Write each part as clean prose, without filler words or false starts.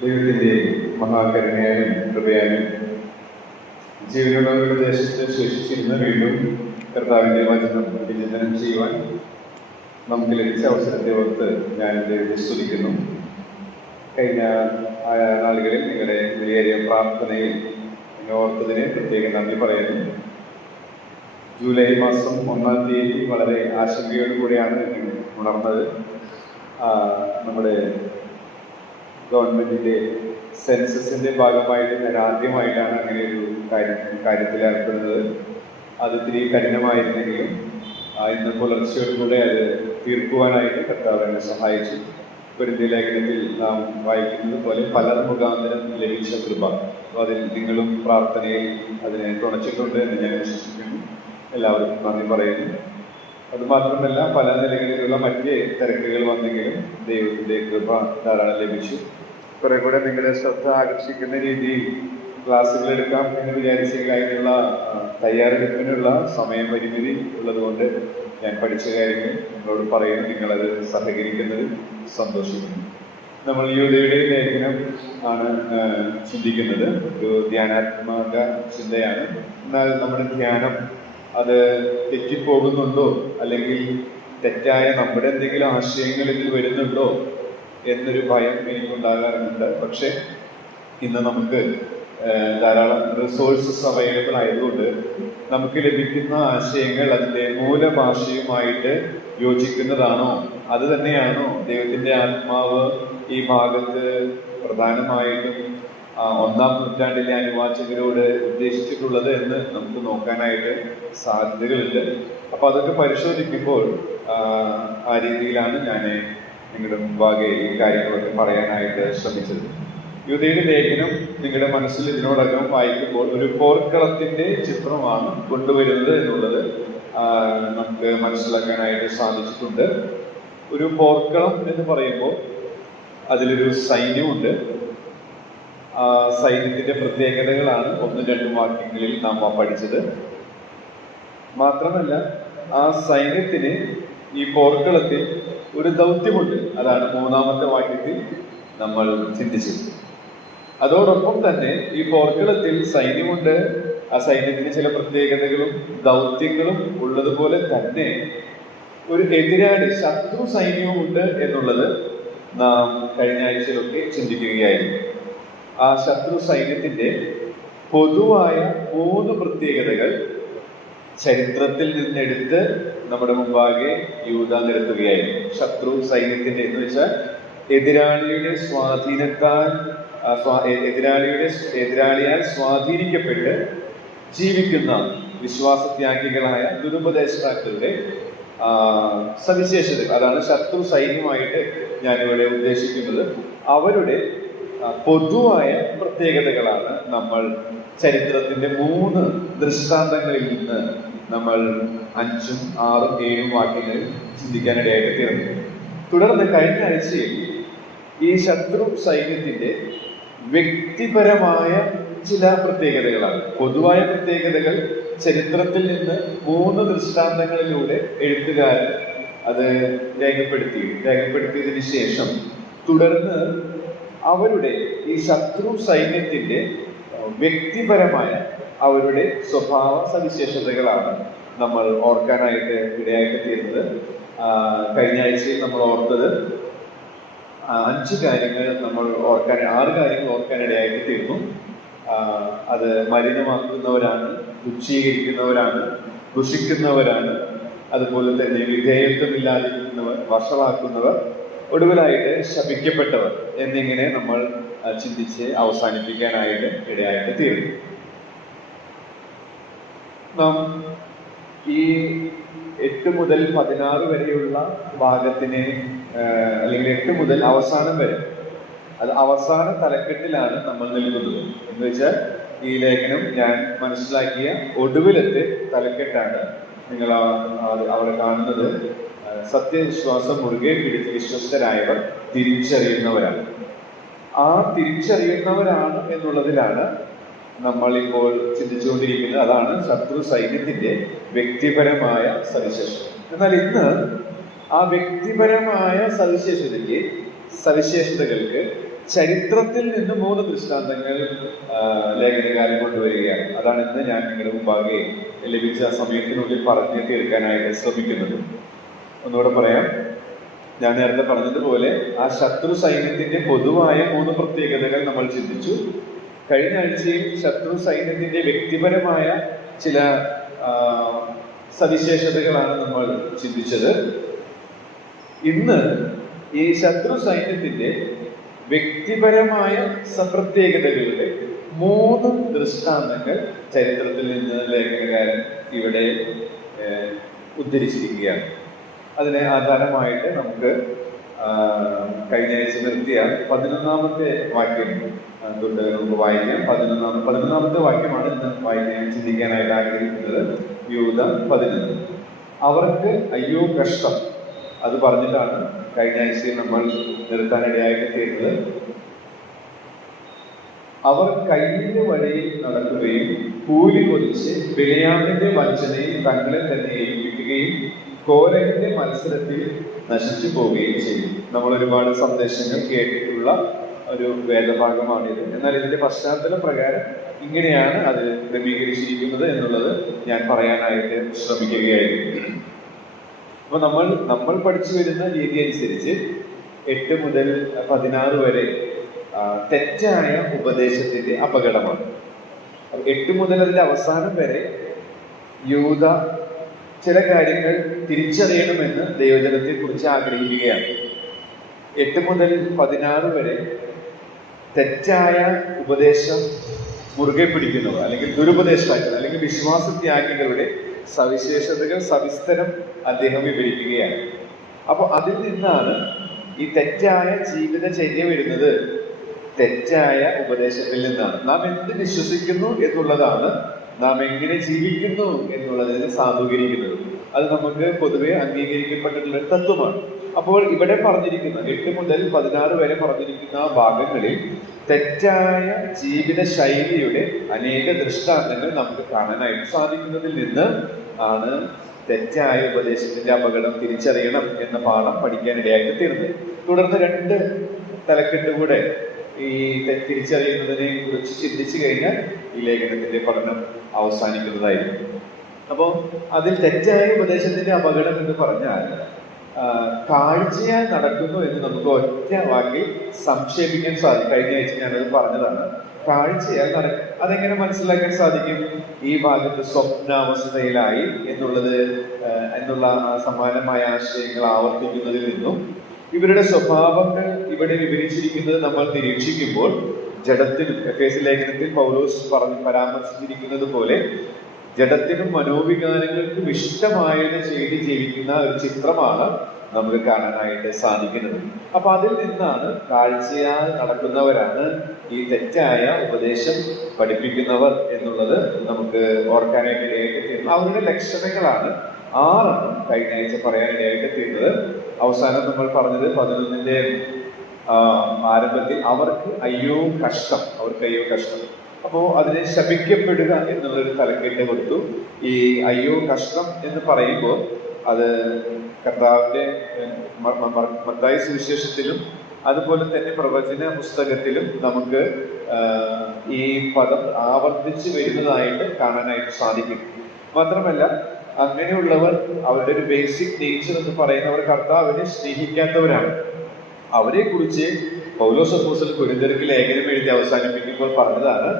ദൈവത്തിൻ്റെ മഹാകരുണയാലും കൃപയാലും ജീവനുള്ളവരുടെ ദേശത്ത് ശേഷിച്ചിരുന്ന വീണ്ടും കർത്താവിൻ്റെ വചനം വിചിന്തനം ചെയ്യുവാൻ നമുക്ക് ലഭിച്ച അവസരത്തെ ഓർത്ത് ഞാൻ ദൈവത്തെ സ്തുതിക്കുന്നു. കഴിഞ്ഞ നാളുകളിൽ നിങ്ങളുടെ വിലയേറിയ പ്രാർത്ഥനയിൽ എന്നെ ഓർത്തതിന് പ്രത്യേകം നന്ദി പറയുന്നു. ജൂലൈ മാസം 1-ാം തീയതി വളരെ ആശങ്കയോടുകൂടിയാണ് ഉണർന്നത്. നമ്മുടെ ഗവൺമെൻറ്റിൻ്റെ സെൻസസിൻ്റെ ഭാഗമായിട്ട് ഞാൻ ആദ്യമായിട്ടാണ് അങ്ങനെ ഒരു കാര്യത്തിൽ ഏർപ്പെടുന്നത്. അത് ഇത്തിരി കഠിനമായിരുന്നെങ്കിലും ഇന്ന് പുലർച്ചയോടുകൂടെ അത് തീർക്കുവാനായിട്ട് കർത്താവ് എന്നെ സഹായിച്ചു. കൊരിന്ത്യർ ലേഖനത്തിൽ നാം വായിക്കുന്നത് പോലെ പലർ മുഖാന്തരം ലഭിച്ച കൃപ, അപ്പോൾ അതിൽ നിങ്ങളും പ്രാർത്ഥനയിൽ അതിനെ തുണച്ചിട്ടുണ്ട് എന്ന് ഞാൻ വിശ്വസിക്കുന്നു. എല്ലാവർക്കും നന്ദി പറയുന്നു. അതുമാത്രമല്ല, പല നിലകളിലുള്ള മറ്റ് തിരക്കുകൾ വന്നെങ്കിലും ദൈവത്തിൻ്റെ കൃപ ധാരാളം ലഭിച്ചു. കുറെ കൂടെ നിങ്ങളുടെ ശ്രദ്ധ ആകർഷിക്കുന്ന രീതിയിൽ ക്ലാസ്സുകൾ എടുക്കാം എന്ന് വിചാരിച്ചെങ്കിൽ അതിനുള്ള തയ്യാറെടുപ്പിനുള്ള സമയപരിമിതി ഉള്ളതുകൊണ്ട് ഞാൻ പഠിച്ച കാര്യങ്ങൾ നിങ്ങളോട് പറയുന്നു. നിങ്ങളത് സഹകരിക്കുന്നത് സന്തോഷിക്കുന്നു. നമ്മൾ യൂദയുടെ ലേഖനം ആണ് ചിന്തിക്കുന്നത്. ഒരു ധ്യാനാത്മക ചിന്തയാണ്. എന്നാൽ നമ്മുടെ ധ്യാനം അത് തെറ്റിപ്പോകുന്നുണ്ടോ, അല്ലെങ്കിൽ തെറ്റായ നമ്മുടെ എന്തെങ്കിലും ആശയങ്ങൾ ഇതിൽ വരുന്നുണ്ടോ എന്നൊരു ഭയം എനിക്കുണ്ടാകാറുണ്ട്. പക്ഷെ ഇന്ന് നമുക്ക് ധാരാളം റിസോഴ്സസ് അവൈലബിൾ ആയതുകൊണ്ട് നമുക്ക് ലഭിക്കുന്ന ആശയങ്ങൾ അതിൻ്റെ മൂലഭാഷയുമായിട്ട് യോജിക്കുന്നതാണോ, അത് തന്നെയാണോ ദൈവത്തിൻ്റെ ആത്മാവ് ഈ ഭാഗത്ത് പ്രധാനമായിട്ടും 1-ാം നൂറ്റാണ്ടിലെ അനുവാചകരോട് ഉദ്ദേശിച്ചിട്ടുള്ളത് എന്ന് നമുക്ക് നോക്കാനായിട്ട് സാധ്യതകളുണ്ട്. അപ്പോൾ അതൊക്കെ പരിശോധിക്കുമ്പോൾ ആ രീതിയിലാണ് ഞാൻ നിങ്ങളുടെ മുമ്പാകെ ഈ കാര്യങ്ങളൊക്കെ പറയാനായിട്ട് ശ്രമിച്ചത്. യൂദയുടെ ലേഖനം നിങ്ങളുടെ മനസ്സിൽ ഇതിനോടകം വായിക്കുമ്പോൾ ഒരു പോർക്കളത്തിൻ്റെ ചിത്രമാണ് കൊണ്ടുവരുന്നത് എന്നുള്ളത് നമുക്ക് മനസ്സിലാക്കാനായിട്ട് സാധിച്ചിട്ടുണ്ട്. ഒരു പോർക്കളം എന്ന് പറയുമ്പോൾ അതിലൊരു സൈന്യമുണ്ട്. സൈന്യത്തിൻ്റെ പ്രത്യേകതകളാണ് 1-2 വാക്യങ്ങളിൽ നാം പഠിച്ചത്. മാത്രമല്ല, ആ സൈന്യത്തിന് ഈ പോർക്കളത്തിൽ ഒരു ദൗത്യമുണ്ട്. അതാണ് 3-ാമത്തെ വാക്യത്തിൽ നമ്മൾ ചിന്തിച്ചത്. അതോടൊപ്പം തന്നെ ഈ പോർക്കളത്തിൽ സൈന്യമുണ്ട്. ആ സൈന്യത്തിന് ചില പ്രത്യേകതകളും ദൗത്യങ്ങളും ഉള്ളതുപോലെ തന്നെ ഒരു എതിരാളി, ശത്രു സൈന്യവുമുണ്ട് എന്നുള്ളത് നാം കഴിഞ്ഞ ആഴ്ചയിലൊക്കെ ചിന്തിക്കുകയായിരുന്നു. ആ ശത്രു സൈന്യത്തിൻ്റെ പൊതുവായ 3 പ്രത്യേകതകൾ ചരിത്രത്തിൽ നിന്നെടുത്ത് നമ്മുടെ മുമ്പാകെ യൂദ നിരത്തുകയായിരുന്നു. ശത്രു സൈന്യത്തിൻ്റെ എന്ന് വെച്ചാൽ എതിരാളിയുടെ എതിരാളിയാൽ സ്വാധീനിക്കപ്പെട്ട് ജീവിക്കുന്ന വിശ്വാസത്യാഗികളായ ദുരുപദേഷ്ടാക്കളുടെ സവിശേഷതകൾ. അതാണ് ശത്രു സൈന്യമായിട്ട് ഞാനിവിടെ ഉദ്ദേശിക്കുന്നത്. അവരുടെ പൊതുവായ പ്രത്യേകതകളാണ് നമ്മൾ ചരിത്രത്തിന്റെ 3 ദൃഷ്ടാന്തങ്ങളിൽ നിന്ന് നമ്മൾ 5, 6, 7 വാക്യങ്ങളിൽ ചിന്തിക്കാനിടയായിട്ട് തീർന്നു. തുടർന്ന് കഴിഞ്ഞ ആഴ്ചയിൽ ഈ ശത്രു സൈന്യത്തിന്റെ വ്യക്തിപരമായ ചില പ്രത്യേകതകളാണ്. പൊതുവായ പ്രത്യേകതകൾ ചരിത്രത്തിൽ നിന്ന് 3 ദൃഷ്ടാന്തങ്ങളിലൂടെ എഴുത്തുകാരൻ അത് രേഖപ്പെടുത്തിയതിനു ശേഷം തുടർന്ന് അവരുടെ ഈ ശത്രു സൈന്യത്തിന്റെ വ്യക്തിപരമായ അവരുടെ സ്വഭാവ സവിശേഷതകളാണ് നമ്മൾ ഓർക്കാനായിട്ട് ഇടയായിട്ട് തീരുന്നത്. കഴിഞ്ഞ ആഴ്ചയിൽ നമ്മൾ ഓർത്തത് 5 കാര്യങ്ങൾ നമ്മൾ 6 കാര്യങ്ങൾ ഓർക്കാനിടയായിട്ട് തീർന്നു. അത് മലിനമാക്കുന്നവരാണ്, തുച്ഛീകരിക്കുന്നവരാണ്, ദുഷിക്കുന്നവരാണ്, അതുപോലെ തന്നെ വിധേയത്വമില്ലാതിരിക്കുന്നവർ, വഷളാക്കുന്നവർ, ഒടുവിലായിട്ട് ശപിക്കപ്പെട്ടവർ എന്നിങ്ങനെ നമ്മൾ ചിന്തിച്ച് അവസാനിപ്പിക്കാനായിട്ട് ഇടയായിട്ട് തീർന്നു. നാം ഈ 8 മുതൽ 16 വരെയുള്ള ഭാഗത്തിനെ, അല്ലെങ്കിൽ 8 മുതൽ അവസാനം വരെ, അത് അവസാന തലക്കെട്ടിലാണ് നമ്മൾ നിൽക്കുന്നത്. എന്ന് വെച്ചാൽ ഈ ലേഖനം ഞാൻ മനസ്സിലാക്കിയ ഒടുവിലത്തെ തലക്കെട്ടാണ് നിങ്ങൾ അവിടെ കാണുന്നത്. സത്യവിശ്വാസം മുറുകെ പിടിച്ച് വിശ്വസ്തരായവർ തിരിച്ചറിയുന്നവരാണ്. ആ തിരിച്ചറിയുന്നവരാണ് എന്നുള്ളതിലാണ് നമ്മൾ ഇപ്പോൾ ചിന്തിച്ചുകൊണ്ടിരിക്കുന്നത്. അതാണ് ശത്രു സൈന്യത്തിന്റെ വ്യക്തിപരമായ സവിശേഷത. എന്നാൽ ഇന്ന് ആ വ്യക്തിപരമായ സവിശേഷതകൾക്ക് ചരിത്രത്തിൽ നിന്ന് 3 ദൃഷ്ടാന്തങ്ങൾ ലേഖനകാരൻ കൊണ്ടുവരികയാണ്. അതാണ് ഇന്ന് ഞാൻ നിങ്ങളുടെ മുമ്പാകെ ലഭിച്ച സമയത്തിനുള്ളിൽ പറഞ്ഞു തീർക്കാനായിട്ട് ശ്രമിക്കുന്നത്. ഒന്നുകൂടെ പറയാം. ഞാൻ നേരത്തെ പറഞ്ഞതുപോലെ ആ ശത്രു സൈന്യത്തിന്റെ പൊതുവായ 3 പ്രത്യേകതകൾ നമ്മൾ ചിന്തിച്ചു. കഴിഞ്ഞ ആഴ്ചയിൽ ശത്രു സൈന്യത്തിന്റെ വ്യക്തിപരമായ ചില സവിശേഷതകളാണ് നമ്മൾ ചിന്തിച്ചത്. ഇന്ന് ഈ ശത്രു സൈന്യത്തിന്റെ വ്യക്തിപരമായ സപ്രത്യേകതകളുടെ 3 ദൃഷ്ടാന്തങ്ങൾ ചരിത്രത്തിൽ നിന്ന് ലേഖനകാരൻ ഇവിടെ ഉദ്ധരിച്ചിരിക്കുകയാണ്. അതിനെ ആധാരമായിട്ട് നമുക്ക് കഴിഞ്ഞ ആഴ്ച നിർത്തിയ 11-ാമത്തെ വാക്യം തൊട്ട് നമുക്ക് വായിക്കാം. 11-ാമത്തെ വാക്യമാണ് ഇന്ന് വായിക്കാൻ ചിന്തിക്കാനായിട്ട് ആഗ്രഹിക്കുന്നത്. യൂദ 11. അവർക്ക് അയ്യോ കഷ്ടം, അത് പറഞ്ഞിട്ടാണ് കഴിഞ്ഞ ആഴ്ചയിൽ നമ്മൾ നിർത്താനിടയായിട്ട് തീർന്നത്. അവർ കയ്യിന്റെ വഴിയിൽ നടക്കുകയും കൂലി കൊതിച്ച് ബിലയാമിന്റെ വഞ്ചനയിൽ തങ്ങളെ തന്നെ ഏൽപ്പിക്കുകയും കോരഹിന്റെ മത്സരത്തിൽ നശിച്ചു പോവുകയും ചെയ്യും. നമ്മൾ ഒരുപാട് സന്ദേശങ്ങൾ കേട്ടിട്ടുള്ള ഒരു വേദഭാഗമാണിത്. എന്നാൽ ഇതിന്റെ പശ്ചാത്തല പ്രകാരം ഇങ്ങനെയാണ് അത് ക്രമീകരിച്ചിരിക്കുന്നത് എന്നുള്ളത് ഞാൻ പറയാനായിട്ട് ശ്രമിക്കുകയായിരുന്നു. അപ്പൊ നമ്മൾ പഠിച്ചു വരുന്ന രീതി അനുസരിച്ച് 8 മുതൽ 16 വരെ തെറ്റായ ഉപദേശത്തിന്റെ അപകടമാണ്. 8 മുതൽ അതിന്റെ അവസാനം വരെ യൂദ ചില കാര്യങ്ങൾ തിരിച്ചറിയണമെന്ന് ദൈവജനത്തെ കുറിച്ച് ആഗ്രഹിക്കുകയാണ്. 8 മുതൽ 16 വരെ തെറ്റായ ഉപദേശം മുറുകെ പിടിക്കുന്നവർ, അല്ലെങ്കിൽ ദുരുപദേശാക്കൾ, അല്ലെങ്കിൽ വിശ്വാസത്യാഗികളുടെ സവിശേഷതകൾ സവിസ്തരം അദ്ദേഹം വിവരിക്കുകയാണ്. അപ്പൊ അതിൽ നിന്നാണ് ഈ തെറ്റായ ജീവിതചര്യ വരുന്നത്. തെറ്റായ ഉപദേശത്തിൽ നിന്നാണ്. നാം എന്ത് വിശ്വസിക്കുന്നു എന്നുള്ളതാണ് നാം എങ്ങനെ ജീവിക്കുന്നു എന്നുള്ളതിനെ സാധൂകരിക്കുന്നത്. അത് നമുക്ക് പൊതുവെ അംഗീകരിക്കപ്പെട്ടിട്ടുള്ള ഒരു തത്വമാണ്. അപ്പോൾ ഇവിടെ പറഞ്ഞിരിക്കുന്ന 8 മുതൽ 16 വരെ പറഞ്ഞിരിക്കുന്ന ആ ഭാഗങ്ങളിൽ തെറ്റായ ജീവിത ശൈലിയുടെ അനേക ദൃഷ്ടാന്തങ്ങൾ നമുക്ക് കാണാനായിട്ട് സാധിക്കുന്നതിൽ നിന്ന് ആണ് തെറ്റായ ഉപദേശത്തിന്റെ അപകടം തിരിച്ചറിയണം എന്ന പാഠം പഠിക്കാനിടയായിട്ട് തീർന്നത്. തുടർന്ന് 2 തലക്കെട്ടുകൂടെ ഈ തിരിച്ചറിയുന്നതിനെ കുറിച്ച് ചിന്തിച്ചു കഴിഞ്ഞാൽ ഈ ലേഖനത്തിന്റെ പഠനം അവസാനിക്കുന്നതായിരിക്കും. അപ്പോൾ അതിൽ തെറ്റായ ഉപദേശത്തിന്റെ അപകടം എന്ന് പറഞ്ഞാൽ കാഴ്ചയാൽ നടക്കുന്നു എന്ന് നമുക്ക് ഒറ്റ വാക്കിൽ സംക്ഷേപിക്കാൻ സാധിക്കും. കഴിഞ്ഞ ആഴ്ച ഞാനത് പറഞ്ഞതാണ്. കാഴ്ചയാൽ നടക്കും. അതെങ്ങനെ മനസ്സിലാക്കാൻ സാധിക്കും? ഈ ഭാഗത്ത് സ്വപ്നാവസ്ഥയിലായി എന്നുള്ള സമാനമായ ആശയങ്ങൾ ആവർത്തിക്കുന്നതിൽ നിന്നും ഇവരുടെ സ്വഭാവങ്ങൾ ഇവിടെ വിവരിച്ചിരിക്കുന്നത് നമ്മൾ നിരീക്ഷിക്കുമ്പോൾ ജഡത്തിനും, എഫേസ്യ ലേഖനത്തിൽ പൗലോസ് പരാമർശിച്ചിരിക്കുന്നത് പോലെ ജഡത്തിനും മനോവികാരങ്ങൾക്കും ഇഷ്ടമായത് ചെയ്ത് ജീവിക്കുന്ന ഒരു ചിത്രമാണ് നമുക്ക് കാണാനായിട്ട് സാധിക്കുന്നത്. അപ്പൊ അതിൽ നിന്നാണ് കാഴ്ചയാൽ നടക്കുന്നവരാണ് ഈ തെറ്റായ ഉപദേശം പഠിപ്പിക്കുന്നവർ എന്നുള്ളത് നമുക്ക് ഓർക്കാനായിട്ട് ഇടയായിട്ട് തീർന്നത്. അവരുടെ ലക്ഷണങ്ങളാണ് 6 കഴിഞ്ഞ ആഴ്ച പറയാനിടയായിട്ട് തീർന്നത്. അവസാനം നമ്മൾ പറഞ്ഞത് 11-ന്റെ ആരംഭത്തിൽ അവർക്ക് അയ്യോ കഷ്ടം, അപ്പോ അതിനെ ശപിക്കപ്പെടുക എന്നുള്ളൊരു തലക്കെട്ട് കൊടുത്തു. ഈ അയ്യോ കഷ്ടം എന്ന് പറയുമ്പോൾ അത് കർത്താവിന്റെ മത്തായി സുവിശേഷത്തിലും അതുപോലെ തന്നെ പ്രവചന പുസ്തകത്തിലും നമുക്ക് ഈ പദം ആവർത്തിച്ച് വരുന്നതായിട്ട് കാണാനായിട്ട് സാധിക്കും. മാത്രമല്ല അങ്ങനെയുള്ളവർ അവരുടെ ഒരു ബേസിക് നേച്ചർ എന്ന് പറയുന്നവർ കർത്താവിനെ സ്നേഹിക്കാത്തവരാണ്. അവരെ കുറിച്ച് പൗലോസ് അപ്പോസ്തലൻ കൊരിന്ത്യർക്ക് ലേഖനം എഴുതി അവസാനിപ്പിക്കുമ്പോൾ പറഞ്ഞതാണ്,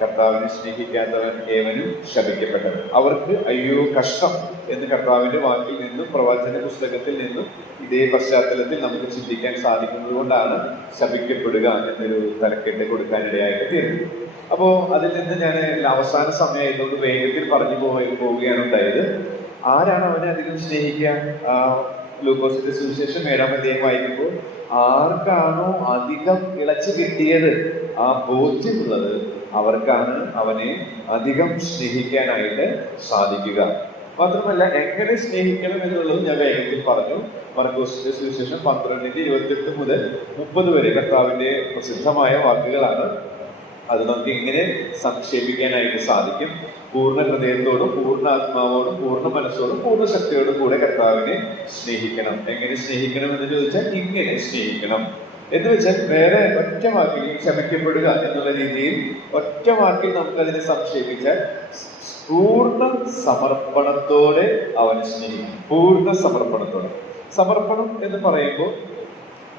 കർത്താവിനെ സ്നേഹിക്കാത്തവൻ ഏവനും ശപിക്കപ്പെട്ടവൻ. അവർക്ക് അയ്യോ കഷ്ടം എന്ന് കർത്താവിന്റെ വാക്കിൽ നിന്നും പ്രവചന പുസ്തകത്തിൽ നിന്നും ഇതേ പശ്ചാത്തലത്തിൽ നമുക്ക് ചിന്തിക്കാൻ സാധിക്കുന്നത് കൊണ്ടാണ് ശപിക്കപ്പെടുക എന്നൊരു തലക്കെട്ട് കൊടുക്കാനിടയായിട്ട് തീർന്നത്. അപ്പോ അതിൽ നിന്ന് ഞാൻ അവസാന സമയമായതുകൊണ്ട് വേഗത്തിൽ പറഞ്ഞു പോവുകയാണ് ഉണ്ടായത്. ആരാണ് അവനെ അധികം സ്നേഹിക്കുക? ലൂക്കോസിന്റെ സുവിശേഷം 7-ാം അധ്യായം വായിക്കുമ്പോൾ ആർക്കാണോ അധികം ഇളച്ചു കിട്ടിയത്, ആ ബോധ്യമുള്ളത്, അവർക്കാണ് അവനെ അധികം സ്നേഹിക്കാനായിട്ട് സാധിക്കുക. മാത്രമല്ല എങ്ങനെ സ്നേഹിക്കണം എന്നുള്ളത് ഞാൻ വേഗത്തിൽ പറഞ്ഞു. മർക്കോസിന്റെ സുവിശേഷം 12-28 മുതൽ 30 വരെ കർത്താവിന്റെ പ്രസിദ്ധമായ വാക്കുകളാണ്. അത് നമുക്ക് എങ്ങനെ സംക്ഷേപിക്കാനായിട്ട് സാധിക്കും? പൂർണ്ണ ഹൃദയത്തോടും പൂർണ്ണ ആത്മാവോടും പൂർണ്ണ മനസ്സോടും പൂർണ്ണ ശക്തിയോടും കൂടെ കർത്താവിനെ സ്നേഹിക്കണം. എങ്ങനെ സ്നേഹിക്കണം എന്ന് ചോദിച്ചാൽ ഇങ്ങനെ സ്നേഹിക്കണം. എന്ന് വെച്ചാൽ വേറെ ഒറ്റ വാക്കിൽ ക്ഷമിക്കപ്പെടുക എന്നുള്ള രീതിയിൽ ഒറ്റ വാക്കിൽ നമുക്കതിനെ സംക്ഷേപിച്ചാൽ പൂർണ്ണ സമർപ്പണത്തോടെ അവനെ സ്നേഹിക്കും. പൂർണ്ണ സമർപ്പണത്തോടെ. സമർപ്പണം എന്ന് പറയുമ്പോൾ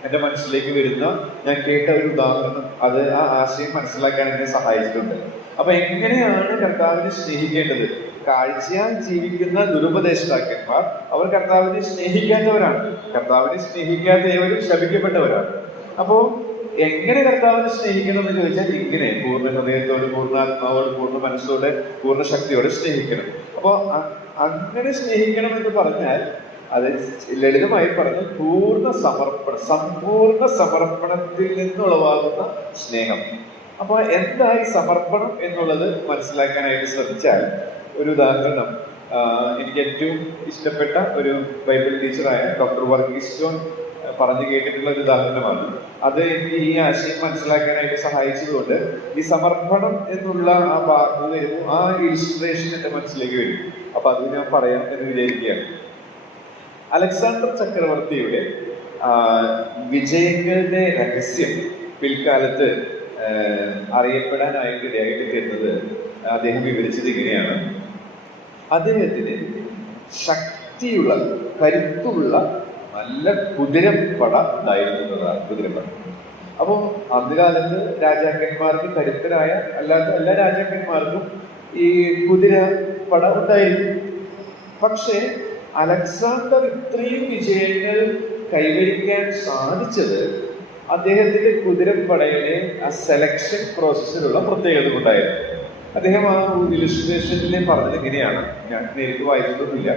എൻ്റെ മനസ്സിലേക്ക് വരുന്ന, ഞാൻ കേട്ട ഒരു ഉദാഹരണം, അത് ആ ആശയം മനസ്സിലാക്കാൻ എന്നെ സഹായിച്ചിട്ടുണ്ട്. അപ്പൊ എങ്ങനെയാണ് കർത്താവിനെ സ്നേഹിക്കേണ്ടത്? കാഴ്ചയാൽ ജീവിക്കുന്ന ദുരുപദേഷ്ടാക്കന്മാർ അവർ കർത്താവിനെ സ്നേഹിക്കാത്തവരാണ്. കർത്താവിനെ സ്നേഹിക്കാത്ത ഏവരും ശപിക്കപ്പെട്ടവരാണ്. അപ്പോ എങ്ങനെ കർത്താവിനെ സ്നേഹിക്കണം എന്ന് ചോദിച്ചാൽ ഇങ്ങനെ പൂർണ്ണ ഹൃദയത്തോട്, പൂർണ്ണാത്മാവോട്, പൂർണ്ണ മനസ്സോടെ, പൂർണ്ണ ശക്തിയോടെ സ്നേഹിക്കണം. അപ്പോ അങ്ങനെ സ്നേഹിക്കണം എന്ന് പറഞ്ഞാൽ അത് ലളിതമായി പറഞ്ഞ് സമ്പൂർണ്ണ സമർപ്പണത്തിൽ നിന്നുളവാകുന്ന സ്നേഹം. അപ്പൊ എന്തായി സമർപ്പണം എന്നുള്ളത് മനസ്സിലാക്കാനായിട്ട് ശ്രമിച്ചാൽ, ഒരു ഉദാഹരണം എനിക്ക് ഏറ്റവും ഇഷ്ടപ്പെട്ട ഒരു ബൈബിൾ ടീച്ചറായ ഡോക്ടർ വർഗീസ് ജോൺ പറഞ്ഞു കേട്ടിട്ടുള്ള ഒരു ഉദാഹരണമാണ്. അത് എനിക്ക് ഈ ആശയം മനസ്സിലാക്കാനായിട്ട് സഹായിച്ചതുകൊണ്ട് ഈ സമർപ്പണം എന്നുള്ള ആ വാക്ക് വരുമ്പോൾ ആ ഇലിസ്ട്രേഷൻ എന്റെ മനസ്സിലേക്ക് വരും. അപ്പൊ അത് ഞാൻ പറയാം എന്ന് വിചാരിക്കുകയാണ്. അലക്സാണ്ടർ ചക്രവർത്തിയുടെ വിജയങ്ങളുടെ രഹസ്യം പിൽക്കാലത്ത് അറിയപ്പെടാനായിട്ട് ഇടയായിട്ട് തീർന്നത് അദ്ദേഹം വിവരിച്ചത് ഇങ്ങനെയാണ്. അദ്ദേഹത്തിന് ശക്തിയുള്ള, കരുത്തുള്ള നല്ല കുതിരപ്പട ഉണ്ടായിരുന്നതാണ്. കുതിരപ്പട. അപ്പോ അന്നുകാലത്ത് രാജാക്കന്മാർക്ക് കരുത്തരായ അല്ലാത്ത എല്ലാ രാജാക്കന്മാർക്കും ഈ കുതിരപ്പട ഉണ്ടായിരുന്നു. പക്ഷേ അലക്സാണ്ടർ ഇത്രയും വിജയങ്ങൾ കൈവരിക്കാൻ സാധിച്ചത് അദ്ദേഹത്തിന്റെ കുതിരപ്പടയിലെ ആ സെലക്ഷൻ പ്രോസസ്സിലുള്ള പ്രത്യേകത കൊണ്ടായിരുന്നു. അദ്ദേഹം ആ ഇലിസ്ട്രേഷനിൽ പറഞ്ഞത് ഇങ്ങനെയാണ്, ഞാൻ നേരിട്ട് വായിച്ചിട്ടൊന്നുമില്ല.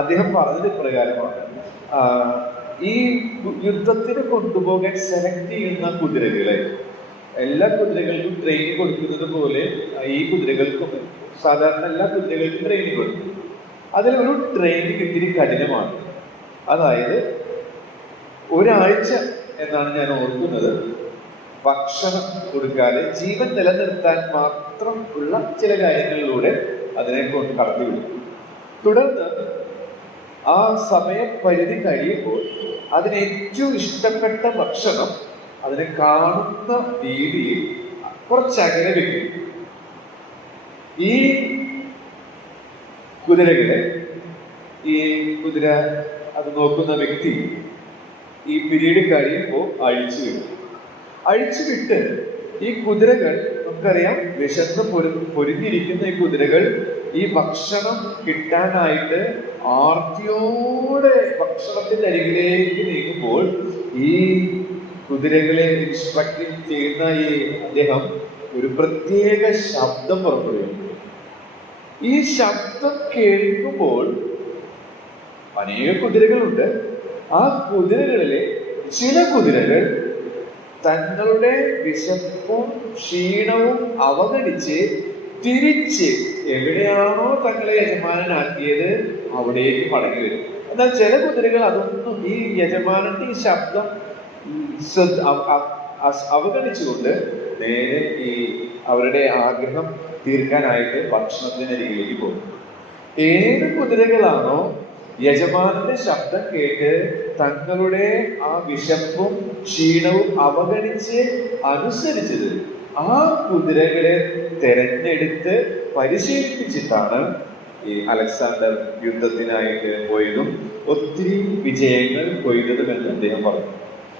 അദ്ദേഹം പറഞ്ഞത് ഇപ്രകാരമാണ്: ഈ യുദ്ധത്തിന് കൊണ്ടുപോകാൻ സെലക്ട് ചെയ്യുന്ന കുതിരകളെ, എല്ലാ കുതിരകൾക്കും ട്രെയിനിങ് കൊടുക്കുന്നത് പോലെ ഈ കുതിരകൾക്കും സാധാരണ എല്ലാ കുതിരകൾക്കും ട്രെയിനിങ് കൊടുക്കും. അതിലൊരു ട്രെയിനിങ് ഇത്തിരി കഠിനമാണ്. അതായത് ഒരാഴ്ച എന്നാണ് ഞാൻ ഓർക്കുന്നത് ഭക്ഷണം കൊടുക്കാതെ ജീവൻ നിലനിർത്താൻ മാത്രം ഉള്ള ചില കാര്യങ്ങളിലൂടെ അതിനെ കൊണ്ട് കടത്തിവിടും. തുടർന്ന് ആ സമയപരിധി കഴിയുമ്പോൾ അതിന് ഏറ്റവും ഇഷ്ടപ്പെട്ട ഭക്ഷണം അതിനെ കാണുന്ന രീതിയിൽ കുറച്ചകലെ വെക്കും. ഈ കുതിരകളെ, ഈ കുതിര അത് നോക്കുന്ന വ്യക്തി ഈ പിരീഡ് കഴിയുമ്പോൾ അഴിച്ചുവിട്ട് ഈ കുതിരകൾ, നമുക്കറിയാം വിശന്ന് പൊരിഞ്ഞിരിക്കുന്ന ഈ കുതിരകൾ ഈ ഭക്ഷണം കിട്ടാനായിട്ട് ആർത്തിയോടെ ഭക്ഷണത്തിന്റെ അരികിലേക്ക് നീങ്ങുമ്പോൾ ഈ കുതിരകളെ ഇൻസ്ട്രക്ട് ചെയ്യുന്ന ഈ അദ്ദേഹം ഒരു പ്രത്യേക ശബ്ദം പുറപ്പെടുവിക്കും. ഈ ശബ്ദം കേൾക്കുമ്പോൾ അനേക കുതിരകളുണ്ട്. ആ കുതിരകളിലെ ചില കുതിരകൾ തങ്ങളുടെ വിശപ്പും ക്ഷീണവും അവഗണിച്ച് തിരിച്ച് എവിടെയാണോ തങ്ങളെ യജമാനനാക്കിയത് അവിടേക്ക് മടങ്ങി വരും. എന്നാൽ ചില കുതിരകൾ അതൊന്നും ഈ യജമാനന്റെ ഈ ശബ്ദം അവഗണിച്ചുകൊണ്ട് നേരെ ഈ അവരുടെ ആഗ്രഹം തീർക്കാനായിട്ട് ഭക്ഷണത്തിനരികിലേക്ക് പോകും. ഏത് കുതിരകളാണോ യജമാനന്റെ ശബ്ദം കേട്ട് തങ്ങളുടെ ആ വിശപ്പും ക്ഷീണവും അവഗണിച്ച് അനുസരിച്ചത്, ആ കുതിരകളെ തെരഞ്ഞെടുത്ത് പരിശീലിപ്പിച്ചിട്ടാണ് ഈ അലക്സാണ്ടർ യുദ്ധത്തിനായിട്ട് പോയതും ഒത്തിരി വിജയങ്ങൾ കൊയ്തതുമെന്ന് അദ്ദേഹം പറഞ്ഞു.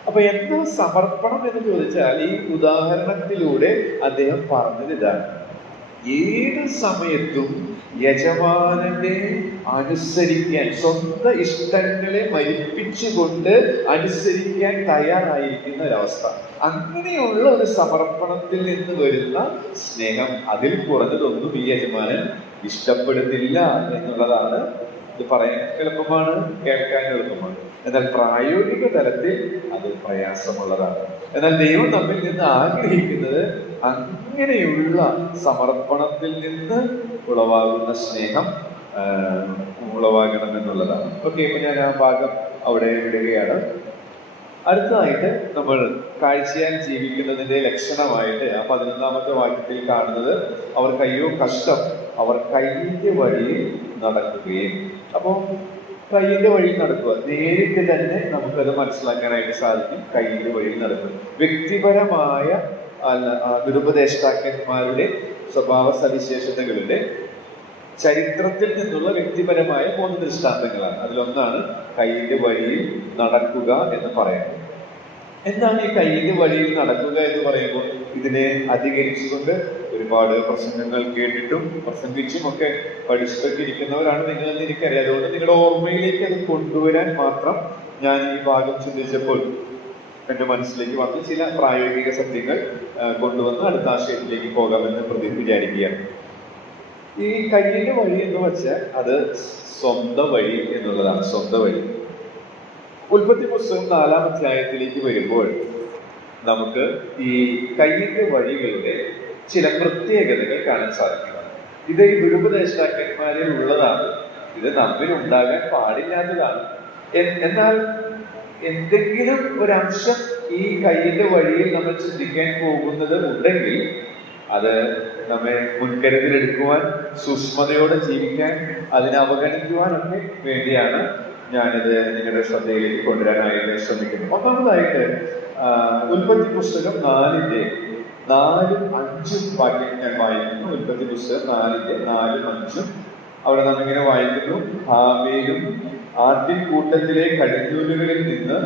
അപ്പൊ എന്താ സമർപ്പണം എന്ന് ചോദിച്ചാൽ ഈ ഉദാഹരണത്തിലൂടെ അദ്ദേഹം പറഞ്ഞത് ഇതാണ്: ഏത് സമയത്തും യജമാനനെ അനുസരിക്കാൻ, സ്വന്തം ഇഷ്ടങ്ങളെ മരിപ്പിച്ചുകൊണ്ട് അനുസരിക്കാൻ തയ്യാറായിരിക്കുന്ന ഒരവസ്ഥ. അങ്ങനെയുള്ള ഒരു സമർപ്പണത്തിൽ നിന്ന് വരുന്ന സ്നേഹം, അതിൽ കുറഞ്ഞതൊന്നും ഈ യജമാനൻ ഇഷ്ടപ്പെടുന്നില്ല എന്നുള്ളതാണ്. ഇത് പറയാൻ എളുപ്പമാണ്, കേൾക്കാൻ എളുപ്പമാണ്, എന്നാൽ പ്രായോഗിക തലത്തിൽ അത് പ്രയാസമുള്ളതാണ്. എന്നാൽ ദൈവം നമ്മിൽ നിന്ന് ആഗ്രഹിക്കുന്നത് അങ്ങനെയുള്ള സമർപ്പണത്തിൽ നിന്ന് ഉളവാകുന്ന സ്നേഹം ഉളവാകണം എന്നുള്ളതാണ്. ഓക്കെ, ഇപ്പൊ ഞാൻ ആ ഭാഗം അവിടെ വിടുകയാണ്. അടുത്തതായിട്ട് നമ്മൾ കാഴ്ചയാൽ ജീവിക്കുന്നതിന്റെ ലക്ഷണമായിട്ട് ആ 11-ാമത്തെ വാക്യത്തിൽ കാണുന്നത്, അവർക്ക് അയ്യോ കഷ്ടം, അവർ കയ്യിന്റെ വഴിയിൽ നടക്കുകയും. അപ്പോൾ കയ്യിന്റെ വഴിയിൽ നടക്കുക. നേരിട്ട് തന്നെ നമുക്കത് മനസ്സിലാക്കാനായിട്ട് സാധിക്കും. കയ്യിന്റെ വഴിയിൽ നടക്കുക വ്യക്തിപരമായ നിരുപദേഷ്ടാക്കന്മാരുടെ സ്വഭാവ സവിശേഷതകളുടെ ചരിത്രത്തിൽ നിന്നുള്ള വ്യക്തിപരമായ 3 ദൃഷ്ടാന്തങ്ങളാണ്. അതിലൊന്നാണ് കയ്യിന്റെ വഴിയിൽ നടക്കുക എന്ന് പറയുന്നത്. എന്താണ് ഈ കയ്യിന്റെ വഴിയിൽ നടക്കുക എന്ന് പറയുമ്പോൾ? ഇതിനെ അധികരിച്ചുകൊണ്ട് ഒരുപാട് പ്രസംഗങ്ങൾ കേട്ടിട്ടും പ്രസംഗിച്ചും ഒക്കെ പഠിച്ചിട്ടൊക്കെ ഇരിക്കുന്നവരാണ് നിങ്ങളെന്ന് എനിക്കറിയാം. അതുകൊണ്ട് നിങ്ങളുടെ ഓർമ്മയിലേക്ക് അത് കൊണ്ടുവരാൻ മാത്രം ഞാൻ ഈ ഭാഗം ചിന്തിച്ചപ്പോൾ എന്റെ മനസ്സിലേക്ക് വന്ന് ചില പ്രായോഗിക സത്യങ്ങൾ കൊണ്ടുവന്ന് അടുത്ത ആശയത്തിലേക്ക് പോകാമെന്ന് വിചാരിക്കുകയാണ്. ഈ കയ്യിന്റെ വഴി എന്ന് വെച്ചാൽ അത് സ്വന്തം വഴി എന്നുള്ളതാണ്. സ്വന്തം വഴി. ഉൽപ്പത്തി പുസ്തകം 4-ാം അധ്യായത്തിലേക്ക് വരുമ്പോൾ നമുക്ക് ഈ കയ്യിന്റെ വഴികളുടെ ചില പ്രത്യേകതകൾ കാണാൻ സാധിക്കും. ഇത് ഈ ദുരുപദേഷ്ടാക്കന്മാരിൽ ഉള്ളതാണ്. ഇത് നമ്മിൽ ഉണ്ടാകാൻ പാടില്ലാത്തതാണ്. എന്നാൽ എന്തെങ്കിലും ഒരംശം ഈ കയ്യിന്റെ വഴിയിൽ നമ്മൾ ചിന്തിക്കാൻ പോകുന്നത് ഉണ്ടെങ്കിൽ അത് നമ്മെ മുൻകരുതലെടുക്കുവാൻ, സൂക്ഷ്മതയോടെ ജീവിക്കാൻ, അതിനെ അവഗണിക്കുവാനൊക്കെ വേണ്ടിയാണ് ഞാനിത് നിങ്ങളുടെ ശ്രദ്ധയിലേക്ക് കൊണ്ടുവരാനായിട്ട് ശ്രമിക്കുന്നു. ഒന്നാമതായിട്ട് ഉൽപ്പത്തി പുസ്തകം 4-ന്റെ 4-5 വാക്യം ഞാൻ വായിക്കുന്നു. ഉൽപ്പത്തി പുസ്തകം 4-ന്റെ 4-5 അവിടെ നാം ഇങ്ങനെ വായിക്കുന്നു: ഹാബേലും ആട്ടിൻകൂട്ടത്തിലെ കടിഞ്ഞൂലുകളിൽ നിന്ന്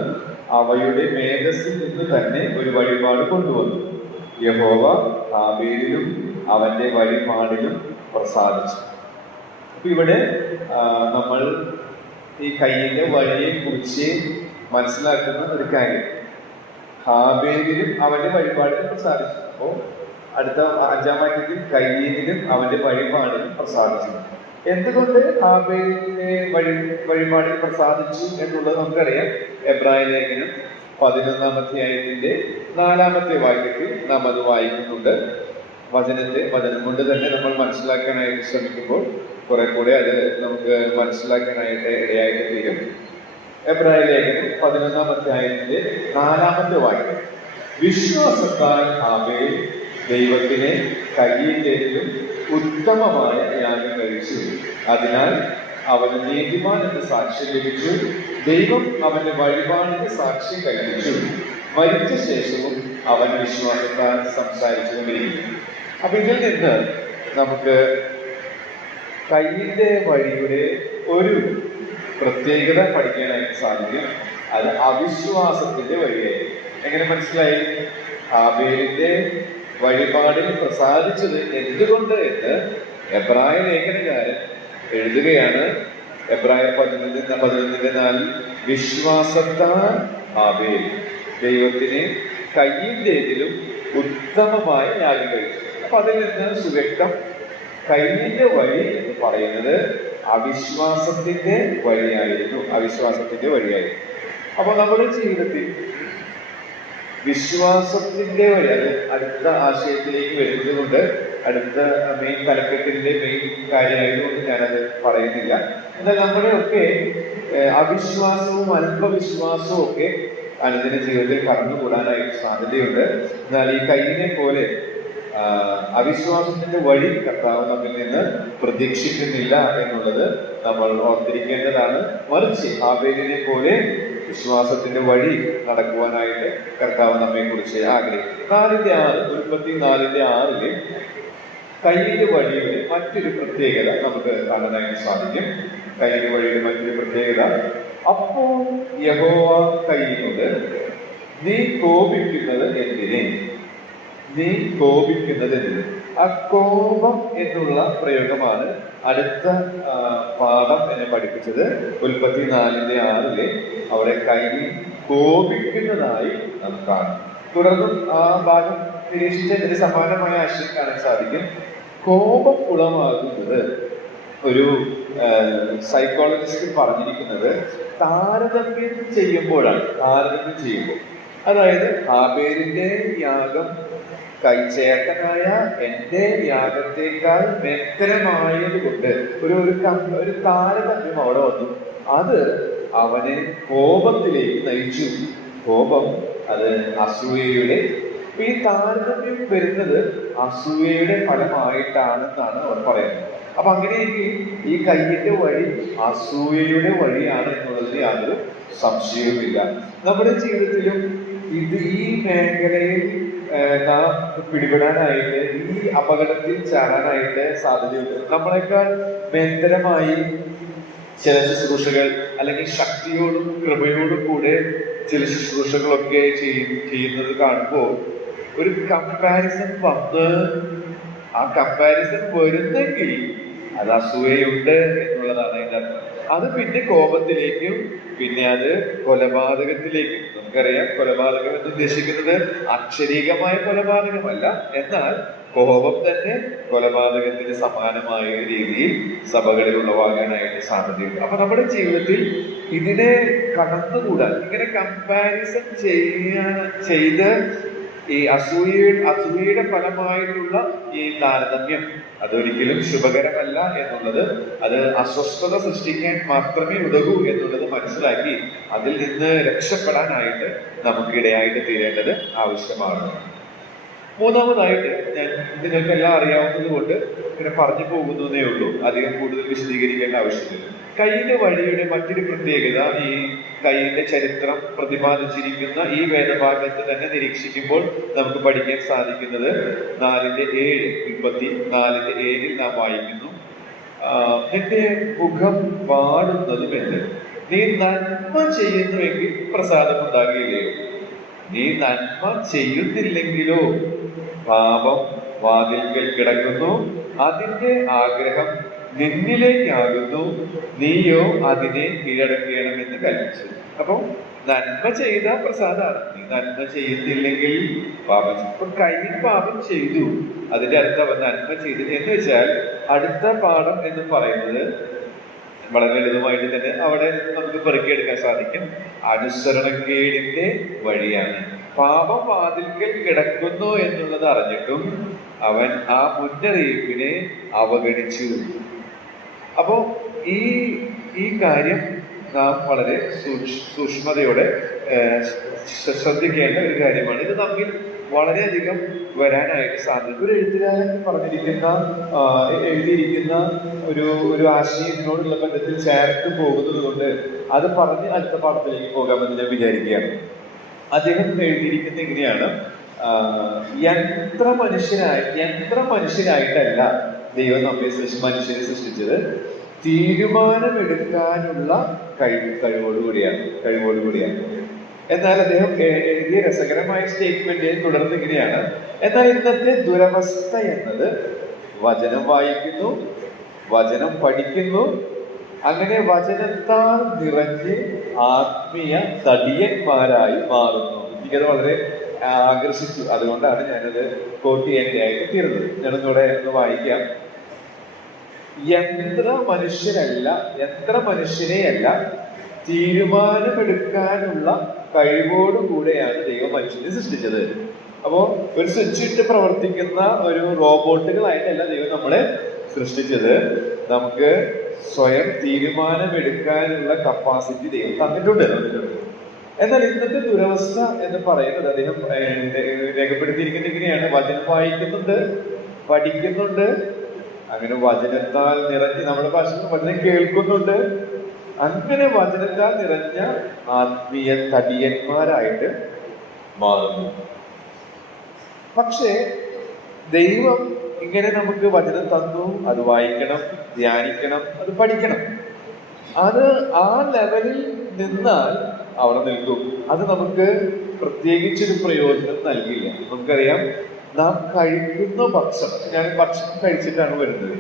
അവയുടെ മേധസ്സിൽ നിന്ന് തന്നെ ഒരു വഴിപാട് കൊണ്ടുവന്നു. യഹോവ ഹാബേലിലും അവന്റെ വഴിപാടിലും പ്രസാദിച്ചു. അപ്പൊ ഇവിടെ നമ്മൾ ഈ കയ്യിന്റെ വഴിയെ കുറിച്ച് മനസ്സിലാക്കുന്ന ഒരു കാര്യം, ഹാബേലിലും അവന്റെ വഴിപാടിലും പ്രസാദിച്ചു. അപ്പോ അടുത്ത 5-ാം വാക്യത്തിൽ കയ്യിലും അവന്റെ വഴിപാടിലും പ്രസാദിച്ചു. എന്തുകൊണ്ട് ഹാബേലിന്റെ വഴിപാടിൽ പ്രസാദിച്ചു എന്നുള്ളത് നമുക്കറിയാം. എബ്രായ ലേഖനം 11-ാം അധ്യായത്തിന്റെ 4-ാമത്തെ വാക്യത്തിൽ നാം അത് വായിക്കുന്നുണ്ട്. വചനം കൊണ്ട് തന്നെ നമ്മൾ മനസ്സിലാക്കാനായിട്ട് ശ്രമിക്കുമ്പോൾ കുറെ കൂടെ അത് നമുക്ക് മനസ്സിലാക്കാനായിട്ട് ഇടയായിട്ട് തീരും. എബ്രായ ലേഖനം 11-ാം അധ്യായത്തിന്റെ 4-ാമത്തെ വാക്യം: വിശ്വാസത്താൽ ഹാബേൽ ദൈവത്തിനെ കയ്യിന്റെയും ഉത്തമമായ യാഗം കഴിച്ചു. അതിനാൽ അവന് നീതിമാൻ എന്ന് സാക്ഷ്യം ലഭിച്ചു. ദൈവം അവന്റെ വഴിപാടിന് സാക്ഷ്യം കൽപ്പിച്ചു. മരിച്ച ശേഷവും അവൻ വിശ്വാസത്താൽ സംസാരിച്ചുകൊണ്ടിരിക്കും. അപ്പൊ ഇതിൽ നിന്ന് നമുക്ക് കയ്യിന്റെ വഴിയുടെ ഒരു പ്രത്യേകത പഠിക്കാനായിട്ട് സാധിക്കും. അത് അവിശ്വാസത്തിന്റെ വഴിയായി. എങ്ങനെ മനസ്സിലായി? ഹാബേലിന്റെ വഴിപാടിൽ പ്രസാദിച്ചത് എന്തുകൊണ്ട് എന്ന് എബ്രായ ലേഖനകാരൻ എഴുതുകയാണ്. എബ്രായ 11:4 വിശ്വാസത്താൽ ഹാബേൽ ദൈവത്തിന് കയ്യിന്റേതിലും ഉത്തമമായ യാഗം കഴിച്ചു. അപ്പൊ അതിൽ നിന്ന് സുവ്യക്തം കയ്യിന്റെ വഴി എന്ന് പറയുന്നത് അവിശ്വാസത്തിന്റെ വഴിയായിരുന്നു. അപ്പൊ നമ്മുടെ ജീവിതത്തിൽ വിശ്വാസത്തിന്റെ വഴി, അത് അടുത്ത ആശയത്തിലേക്ക് വരുന്നത് കൊണ്ട് അടുത്ത മെയിൻ തലക്കെട്ടിന്റെ മെയിൻ കാര്യമായതുകൊണ്ട് ഞാനത് പറയുന്നില്ല. എന്നാൽ നമ്മുടെയൊക്കെ അവിശ്വാസവും അല്പവിശ്വാസവും ഒക്കെ അനുദിന ജീവിതത്തിൽ കടന്നുകൂടാനായിട്ട് സാധ്യതയുണ്ട്. എന്നാൽ ഈ കയ്യിനെ പോലെ അവിശ്വാസത്തിന്റെ വഴി കർത്താവ് നമ്മിൽ നിന്ന് പ്രതീക്ഷിക്കുന്നില്ല എന്നുള്ളത് നമ്മൾ ഓർത്തിരിക്കേണ്ടതാണ്. മറിച്ച് ഹാബേലിനെ പോലെ വിശ്വാസത്തിന്റെ വഴി നടക്കുവാനായിട്ട് കർത്താവ് നമ്മെ കുറിച്ച് ആഗ്രഹിക്കുന്നു. 4-6 ഉൽപ്പത്തി 4-6 കയ്യിന്റെ വഴിയുടെ മറ്റൊരു പ്രത്യേകത നമുക്ക് കാണാനായിട്ട് സാധിക്കും. കയ്യിന്റെ വഴിയുടെ മറ്റൊരു പ്രത്യേകത: അപ്പോൾ യഹോവ കയ്യിനോട്, നീ കോപിക്കുന്നത് എന്തിനെ? ആ കോപം എന്നുള്ള പ്രയോഗമാണ് അടുത്ത പാഠം എന്നെ പഠിപ്പിച്ചത്. ഉൽപ്പത്തി 4-6 അവിടെ കയ്യിൽ കോപിക്കുന്നതായി നാം കാണും. തുടർന്നും ആ ഭാഗം നിരീക്ഷിച്ചതിന് സമാനമായ ആശയം കാണാൻ സാധിക്കും. കോപം ഉളവാകുന്നത് ഒരു സൈക്കോളജിസ്റ്റ് പറഞ്ഞിരിക്കുന്നത് താരതമ്യം ചെയ്യുമ്പോഴാണ്. അതായത് ഹാബേലിന്റെ യാഗം ചേട്ടനായ എന്റെ യാഗത്തേക്കാൾ മെത്തരമായത് കൊണ്ട് ഒരു താരതമ്യം അവിടെ വന്നു. അത് അവനെ കോപത്തിലേക്ക് നയിച്ചു. കോപം അത് അസൂയയുടെ. ഈ താരതമ്യം വരുന്നത് അസൂയയുടെ ഫലമായിട്ടാണെന്നാണ് അവർ പറയുന്നത്. അപ്പൊ അങ്ങനെയെങ്കിൽ ഈ കയ്യിന്റെ വഴി അസൂയയുടെ വഴിയാണ് എന്നുള്ളതിൽ യാതൊരു സംശയവുമില്ല. നമ്മുടെ ജീവിതത്തിലും ഈ മേഖലയിൽ നാം പിടിപെടാനായിട്ട്, ഈ അപകടത്തിൽ ചാടാനായിട്ട് സാധ്യതയുണ്ട്. നമ്മളെക്കാൾ മേന്തരമായി ചില ശുശ്രൂഷകൾ, അല്ലെങ്കിൽ ശക്തിയോടും കൃപയോടും കൂടെ ചില ശുശ്രൂഷകളൊക്കെ ചെയ്യുന്നത് കാണുമ്പോൾ ഒരു കമ്പാരിസൺ വന്ന്, ആ കമ്പാരിസൺ വരുന്നെങ്കിൽ അത് അസൂയയുണ്ട് എന്നുള്ളതാണ് അതിൻ്റെ അർത്ഥം. അത് പിന്നെ കോപത്തിലേക്കും, പിന്നെ അത് കൊലപാതകത്തിലേക്കും. നമുക്കറിയാം, കൊലപാതകം എന്ന് ഉദ്ദേശിക്കുന്നത് അക്ഷരീകമായ കൊലപാതകമല്ല, എന്നാൽ കോപം തന്നെ കൊലപാതകത്തിന് സമാനമായ രീതിയിൽ സഭകളിൽ ഉളവാകാനായിട്ട് സാധ്യതയുണ്ട്. അപ്പൊ നമ്മുടെ ജീവിതത്തിൽ ഇതിനെ കടന്നുകൂടാൻ, ഇങ്ങനെ കമ്പാരിസൺ ചെയ്ത് ഈ അസൂയയുടെ ഫലമായിട്ടുള്ള ഈ താരതമ്യം അതൊരിക്കലും ശുഭകരമല്ല എന്നുള്ളത്, അത് അസ്വസ്ഥത സൃഷ്ടിക്കാൻ മാത്രമേ ഉതകൂ എന്നുള്ളത് മനസ്സിലാക്കി അതിൽ നിന്ന് രക്ഷപ്പെടാനായിട്ട് നമുക്കിടയായിട്ട് തീരേണ്ടത് ആവശ്യമാണ്. മൂന്നാമതായിട്ട്, ഞാൻ നിങ്ങൾക്കെല്ലാം അറിയാവുന്നത് കൊണ്ട് ഇങ്ങനെ പറഞ്ഞു പോകുന്നതേ ഉള്ളൂ, അധികം കൂടുതൽ വിശദീകരിക്കേണ്ട ആവശ്യമില്ല. കയ്യിന്റെ വഴിയുടെ മറ്റൊരു പ്രത്യേകത, ഈ കയ്യിന്റെ ചരിത്രം പ്രതിപാദിച്ചിരിക്കുന്ന ഈ വേദഭാഗത്ത് തന്നെ നിരീക്ഷിക്കുമ്പോൾ നമുക്ക് പഠിക്കാൻ സാധിക്കുന്നത് 4:7 നാം വായിക്കുന്നു, നിന്റെ മുഖം വാടുന്നതും എന്ത്, നീ നന്മ ചെയ്യുന്നുവെങ്കിൽ പ്രസാദം ഉണ്ടാകുകയില്ലയോ, നീ നന്മ ചെയ്യുന്നില്ലെങ്കിലോ പാപം വാതിൽക്കൽ കിടക്കുന്നു, അതിന്റെ ആഗ്രഹം നിന്നിലേക്കാകുന്നു, നീയോ അതിനെ കീഴടക്കണമെന്ന് കൽപ്പിച്ചു. അപ്പൊ നന്മ ചെയ്ത പ്രസാദാണ്, നീ നന്മ ചെയ്യുന്നില്ലെങ്കിൽ പാപം. ഇപ്പൊ കയ്യിൽ പാപം ചെയ്തു, അതിന്റെ അർത്ഥം നന്മ ചെയ്തു എന്ന് വെച്ചാൽ അടുത്ത പാഠം എന്ന് പറയുന്നത് വളരെ ലളിതമായിട്ട് തന്നെ അവിടെ നമുക്ക് പെറുക്കിയെടുക്കാൻ സാധിക്കും. അനുസരണക്കേടിന്റെ വഴിയാണ്. പാപം വാതിൽക്കൽ കിടക്കുന്നു എന്നുള്ളത് അറിഞ്ഞിട്ടും അവൻ ആ മുന്നറിയിപ്പിനെ അവഗണിച്ചു. അപ്പോ ഈ കാര്യം നാം വളരെ സൂക്ഷ്മതയോടെ ശ്രദ്ധിക്കേണ്ട ഒരു കാര്യമാണ്. ഇത് നമ്മിൽ വളരെയധികം വരാനായിട്ട് സാധ്യത. ഒരു എഴുത്തുകാരൻ എഴുതിയിരിക്കുന്ന ഒരു ആശയത്തിനോടുള്ള ബന്ധത്തിൽ ചേർത്ത് പോകുന്നത് കൊണ്ട് അത് പറഞ്ഞ് അടുത്ത പാഠത്തിലേക്ക് പോകാമെന്ന് ഞാൻ വിചാരിക്കുകയാണ്. അദ്ദേഹം എഴുതിയിരിക്കുന്നത് ഇങ്ങനെയാണ്, യന്ത്ര മനുഷ്യരായിട്ടല്ല ദൈവം നമ്മെ മനുഷ്യനെ സൃഷ്ടിച്ചത്, തീരുമാനമെടുക്കാനുള്ള കഴിവോടുകൂടിയാണ്. എന്നാൽ അദ്ദേഹം എഴുതിയ രസകരമായ സ്റ്റേറ്റ്മെന്റ് തുടർന്ന് ഇങ്ങനെയാണ്, എന്നാൽ ഇന്നത്തെ ദുരവസ്ഥ എന്നത് വചനം വായിക്കുന്നു, വചനം പഠിക്കുന്നു, അങ്ങനെ വചനത്താൽ നിറഞ്ഞ് ആത്മീയ തടിയന്മാരായി മാറുന്നു. എനിക്കത് വളരെ ആകർഷിച്ചു, അതുകൊണ്ടാണ് ഞാനത് കോട്ട് ചെയ്യാനായിട്ട് തീർന്നത്. ഞാനൊന്നുകൂടെ ഒന്ന് വായിക്കാം. യന്ത്ര മനുഷ്യനെയല്ല, തീരുമാനമെടുക്കാനുള്ള കഴിവോടുകൂടെയാണ് ദൈവം മനുഷ്യനെ സൃഷ്ടിച്ചത്. അപ്പോ ഒരു സ്വിച്ച് ഇട്ട് പ്രവർത്തിക്കുന്ന ഒരു റോബോട്ടുകളായിട്ടല്ല ദൈവം നമ്മളെ സൃഷ്ടിച്ചത്. നമുക്ക് സ്വയം തീരുമാനമെടുക്കാനുള്ള കപ്പാസിറ്റി ദൈവം തന്നിട്ടുണ്ട്. എന്നാൽ ഇന്നത്തെ ദുരവസ്ഥ എന്ന് പറയുന്നത് അദ്ദേഹം രേഖപ്പെടുത്തിയിരിക്കുന്നത് ഇങ്ങനെയാണ്, വചനം വായിക്കുന്നുണ്ട്, പഠിക്കുന്നുണ്ട്, അങ്ങനെ വചനത്താൽ നിറഞ്ഞ്, നമ്മുടെ ഭാഷയിൽ വചനം കേൾക്കുന്നുണ്ട്, അങ്ങനെ വചനത്താൽ നിറഞ്ഞ ആത്മീയ തടിയന്മാരായിട്ട് മാറുന്നു. പക്ഷേ ദൈവം ഇങ്ങനെ നമുക്ക് വചനം തന്നു, അത് വായിക്കണം, ധ്യാനിക്കണം, അത് പഠിക്കണം. അത് ആ ലെവലിൽ നിന്നാൽ അവിടെ നിൽക്കും. അത് നമുക്ക് പ്രത്യേകിച്ചൊരു പ്രയോജനം നൽകില്ല. നമുക്കറിയാം, നാം കഴിക്കുന്ന ഭക്ഷണം, ഞാൻ ഭക്ഷണം കഴിച്ചിട്ടാണ് വരുന്നത്.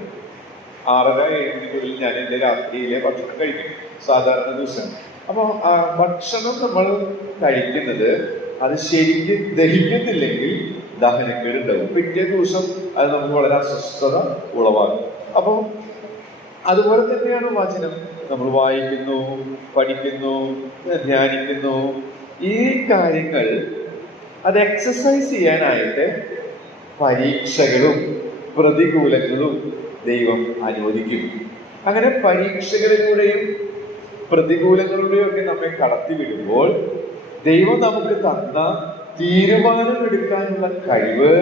6:30-7 മണിക്കുള്ളിൽ ഞാൻ എൻ്റെ രാത്രിയിലെ ഭക്ഷണം കഴിക്കും സാധാരണ ദിവസം. അപ്പോൾ ഭക്ഷണം നമ്മൾ കഴിക്കുന്നത് അത് ശരിക്കും ദഹിക്കുന്നില്ലെങ്കിൽ ദഹനക്കേടുണ്ടാവും. പിറ്റേ ദിവസം അത് നമുക്ക് വളരെ അസ്വസ്ഥത ഉളവാകും. അപ്പോൾ അതുപോലെ തന്നെയാണ് വചനം. നമ്മൾ വായിക്കുന്നു, പഠിക്കുന്നു, ധ്യാനിക്കുന്നു. ഈ കാര്യങ്ങൾ അത് എക്സസൈസ് ചെയ്യാനായിട്ട് പരീക്ഷകളും പ്രതികൂലങ്ങളും ദൈവം അനുവദിക്കും. അങ്ങനെ പരീക്ഷകളിലൂടെയും പ്രതികൂലങ്ങളിലൂടെയും ഒക്കെ നമ്മെ കടത്തിവിടുമ്പോൾ ദൈവം നമുക്ക് തന്ന തീരുമാനമെടുക്കാനുള്ള കഴിവ്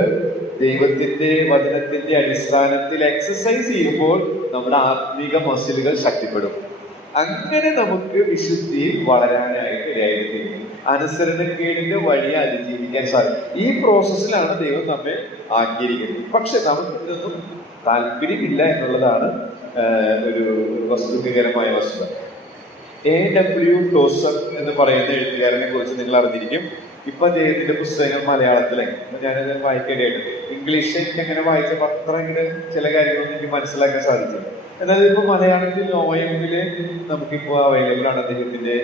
ദൈവത്തിന്റെ വചനത്തിന്റെ അടിസ്ഥാനത്തിൽ എക്സസൈസ് ചെയ്യുമ്പോൾ നമ്മുടെ ആത്മീക മസിലുകൾ ശക്തിപ്പെടും. അങ്ങനെ നമുക്ക് വിശുദ്ധി വളരാനായിട്ട് ഇടയായിത്തീരും. അനുസരണക്കേടിന്റെ വഴി അതിജീവിക്കാൻ സാധിക്കും. ഈ പ്രോസസ്സിലാണ് ദൈവം നമ്മെ ആക്കിയിരിക്കുന്നത്. പക്ഷെ നമുക്ക് ഇതൊന്നും താല്പര്യമില്ല എന്നുള്ളതാണ് ഒരു വസ്തുതകരമായ വസ്തുത. A.W. ടോസർ എന്ന് പറയുന്ന എഴുത്തുകാരനെ കുറിച്ച് നിങ്ങൾ അറിഞ്ഞിരിക്കും. ഇപ്പൊ അദ്ദേഹത്തിന്റെ പുസ്തകങ്ങൾ മലയാളത്തിലായി. ഞാനത് വായിക്കേണ്ടതായിട്ട് ഇംഗ്ലീഷ് എനിക്ക് അങ്ങനെ വായിച്ചപ്പോൾ അത്ര ഇങ്ങനെ ചില കാര്യങ്ങളൊന്നും എനിക്ക് മനസ്സിലാക്കാൻ സാധിച്ചില്ല. എന്നാൽ ഇപ്പൊ മലയാളത്തിൽ OML നമുക്കിപ്പോ അവൈലബിൾ ആണ്. അദ്ദേഹത്തിന്റെ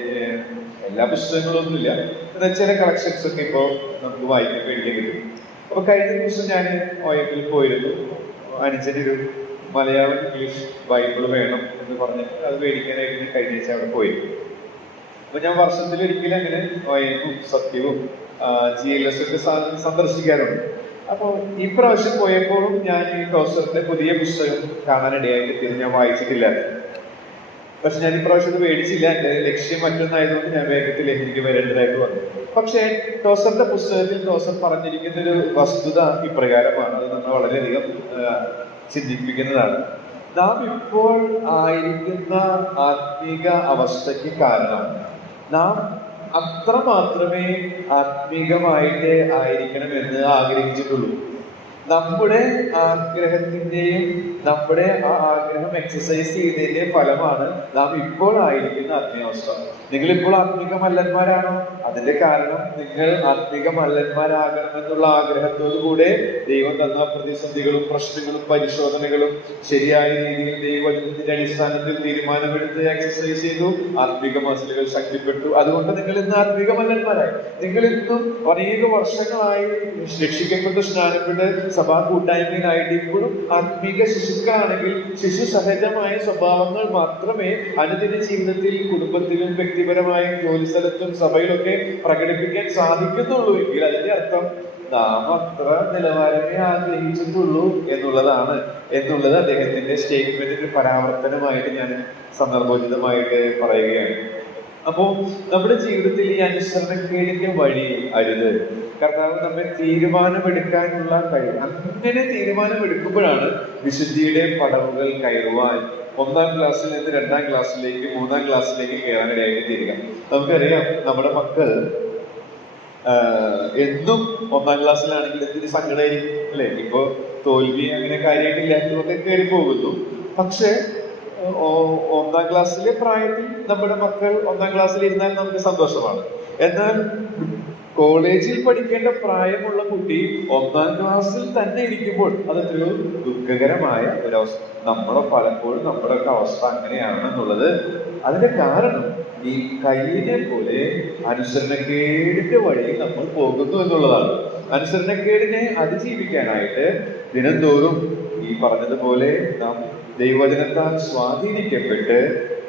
എല്ലാ പുസ്തകങ്ങളൊന്നുമില്ല, എന്നാൽ ചില കളക്ഷൻസ് ഒക്കെ ഇപ്പോ നമുക്ക് വായിക്കാൻ മേടിക്കാൻ കിട്ടും. അപ്പൊ കഴിഞ്ഞ ദിവസം ഞാൻ OML പോയിരുന്നു. അനുജനൊരു മലയാളം ഇംഗ്ലീഷ് ബൈബിൾ വേണം എന്ന് പറഞ്ഞ് അത് മേടിക്കാനായിട്ട് കഴിഞ്ഞ ആഴ്ച അവിടെ പോയിരുന്നു. അപ്പൊ ഞാൻ വർഷത്തിലൊരിക്കലും അങ്ങനെ OML സത്യവും GLS ഒക്കെ സന്ദർശിക്കാറുണ്ട്. അപ്പൊ ഈ പ്രാവശ്യം പോയപ്പോഴും ഞാൻ ഈ ടോസറിന്റെ പുതിയ പുസ്തകം കാണാനിടയായിട്ട് ഞാൻ വായിച്ചിട്ടില്ലായിരുന്നു. പക്ഷെ ഞാൻ ഈ പ്രാവശ്യം ഇത് മേടിച്ചില്ല. എന്റെ ലക്ഷ്യം മറ്റൊന്നായതുകൊണ്ട് ഞാൻ വേഗത്തിൽ എനിക്ക് വരേണ്ടതായിട്ട് വന്നു. പക്ഷേ ടോസറിന്റെ പുസ്തകത്തിൽ ടോസർ പറഞ്ഞിരിക്കുന്ന ഒരു വസ്തുത ഇപ്രകാരമാണ്. അത് നമ്മൾ വളരെയധികം ചിന്തിപ്പിക്കുന്നതാണ്. നാം ഇപ്പോൾ ആയിരിക്കുന്ന ആത്മീക അവസ്ഥയ്ക്ക് കാരണം നാം അത്ര മാത്രമേ ആത്മീകമായിട്ട് ആയിരിക്കണമെന്ന് ആഗ്രഹിച്ചിട്ടുള്ളൂ. നമ്മുടെ ആഗ്രഹത്തിന്റെയും നമ്മുടെ ആ ആഗ്രഹം എക്സസൈസ് ചെയ്തതിന്റെ ഫലമാണ് നാം ഇപ്പോൾ ആയിരിക്കുന്ന ആത്മീയാവസ്ഥ. നിങ്ങൾ ഇപ്പോൾ ആത്മീക മല്ലന്മാരാണോ? അതിന്റെ കാരണം നിങ്ങൾ ആത്മീക മല്ലന്മാരാകണമെന്നുള്ള ആഗ്രഹത്തോടു കൂടെ ദൈവം തന്ന പ്രതിസന്ധികളും പ്രശ്നങ്ങളും പരിശോധനകളും ശരിയായ രീതിയിൽ ദൈവത്തിന്റെ അടിസ്ഥാനത്തിൽ തീരുമാനമെടുത്ത് എക്സസൈസ് ചെയ്തു. ആത്മീക മസിലുകൾ ശക്തിപ്പെട്ടു. അതുകൊണ്ട് നിങ്ങൾ ഇന്ന് ആത്മീക മല്ലന്മാരായി. നിങ്ങൾ ഇന്നും അനേക വർഷങ്ങളായി രക്ഷിക്കപ്പെട്ട് സ്നാനപ്പെട്ട് സഭാ കൂട്ടായ്മയിലായിട്ട് ഇപ്പോഴും ആത്മീക ശിശുക്കളാണെങ്കിൽ ശിശു സഹജമായ സ്വഭാവങ്ങൾ മാത്രമേ അനുദിന ജീവിതത്തിൽ കുടുംബത്തിലും വ്യക്തിപരമായും ജോലിസ്ഥലത്തും സഭയിലൊക്കെ പ്രകടിപ്പിക്കാൻ സാധിക്കുന്നുള്ളൂ എങ്കിൽ അതിന്റെ അർത്ഥം നാം അത്ര നിലവാരമേ ആഗ്രഹിച്ചിട്ടുള്ളൂ എന്നുള്ളത് അദ്ദേഹത്തിന്റെ സ്റ്റേറ്റ്മെന്റിന്റെ പരാവർത്തനമായിട്ട് ഞാൻ സന്ദർഭോചിതമായിട്ട് പറയുകയാണ്. അപ്പോ നമ്മുടെ ജീവിതത്തിൽ ഈ അനുസരണക്കേടിന്റെ വഴി അരുത്. കർത്താവ് നമ്മെ തീരുമാനമെടുക്കാനുള്ള കഴിവ്, അങ്ങനെ തീരുമാനമെടുക്കുമ്പോഴാണ് വിശുദ്ധിയുടെ പടവുകൾ കയറുവാൻ 1-ാം ക്ലാസ്സിൽ നിന്ന് 2-ാം ക്ലാസ്സിലേക്ക് 3-ാം ക്ലാസ്സിലേക്ക് കയറാനിടയായിട്ട് തീരുക. നമുക്കറിയാം നമ്മുടെ മക്കൾ എന്നും 1-ാം ക്ലാസ്സിലാണെങ്കിൽ എന്തൊരു സങ്കടമായിരിക്കും അല്ലെ? ഇപ്പൊ തോൽവി അങ്ങനെ കാര്യമായിട്ടില്ലാത്തതൊക്കെ കയറി പോകുന്നു. പക്ഷെ 1-ാം ക്ലാസ്സിലെ പ്രായത്തിൽ നമ്മുടെ മക്കൾ 1-ാം ക്ലാസ്സിൽ ഇരുന്നാൽ നമുക്ക് സന്തോഷമാണ്. എന്നാൽ കോളേജിൽ പഠിക്കേണ്ട പ്രായമുള്ള കുട്ടി 1-ാം ക്ലാസ്സിൽ തന്നെ ഇരിക്കുമ്പോൾ അതെത്രയോ ദുഃഖകരമായ ഒരവസ്ഥ. പലപ്പോഴും നമ്മുടെയൊക്കെ അവസ്ഥ അങ്ങനെയാണെന്നുള്ളത് അതിന്റെ കാരണം ഈ കയ്യിനെ പോലെ അനുസരണക്കേടിന്റെ വഴി നമ്മൾ പോകുന്നു എന്നുള്ളതാണ്. അനുസരണക്കേടിനെ അതിജീവിക്കാനായിട്ട് ദിനംതോറും ഈ പറഞ്ഞതുപോലെ നാം ദൈവവചനത്താൽ സ്വാധീനിക്കപ്പെട്ട്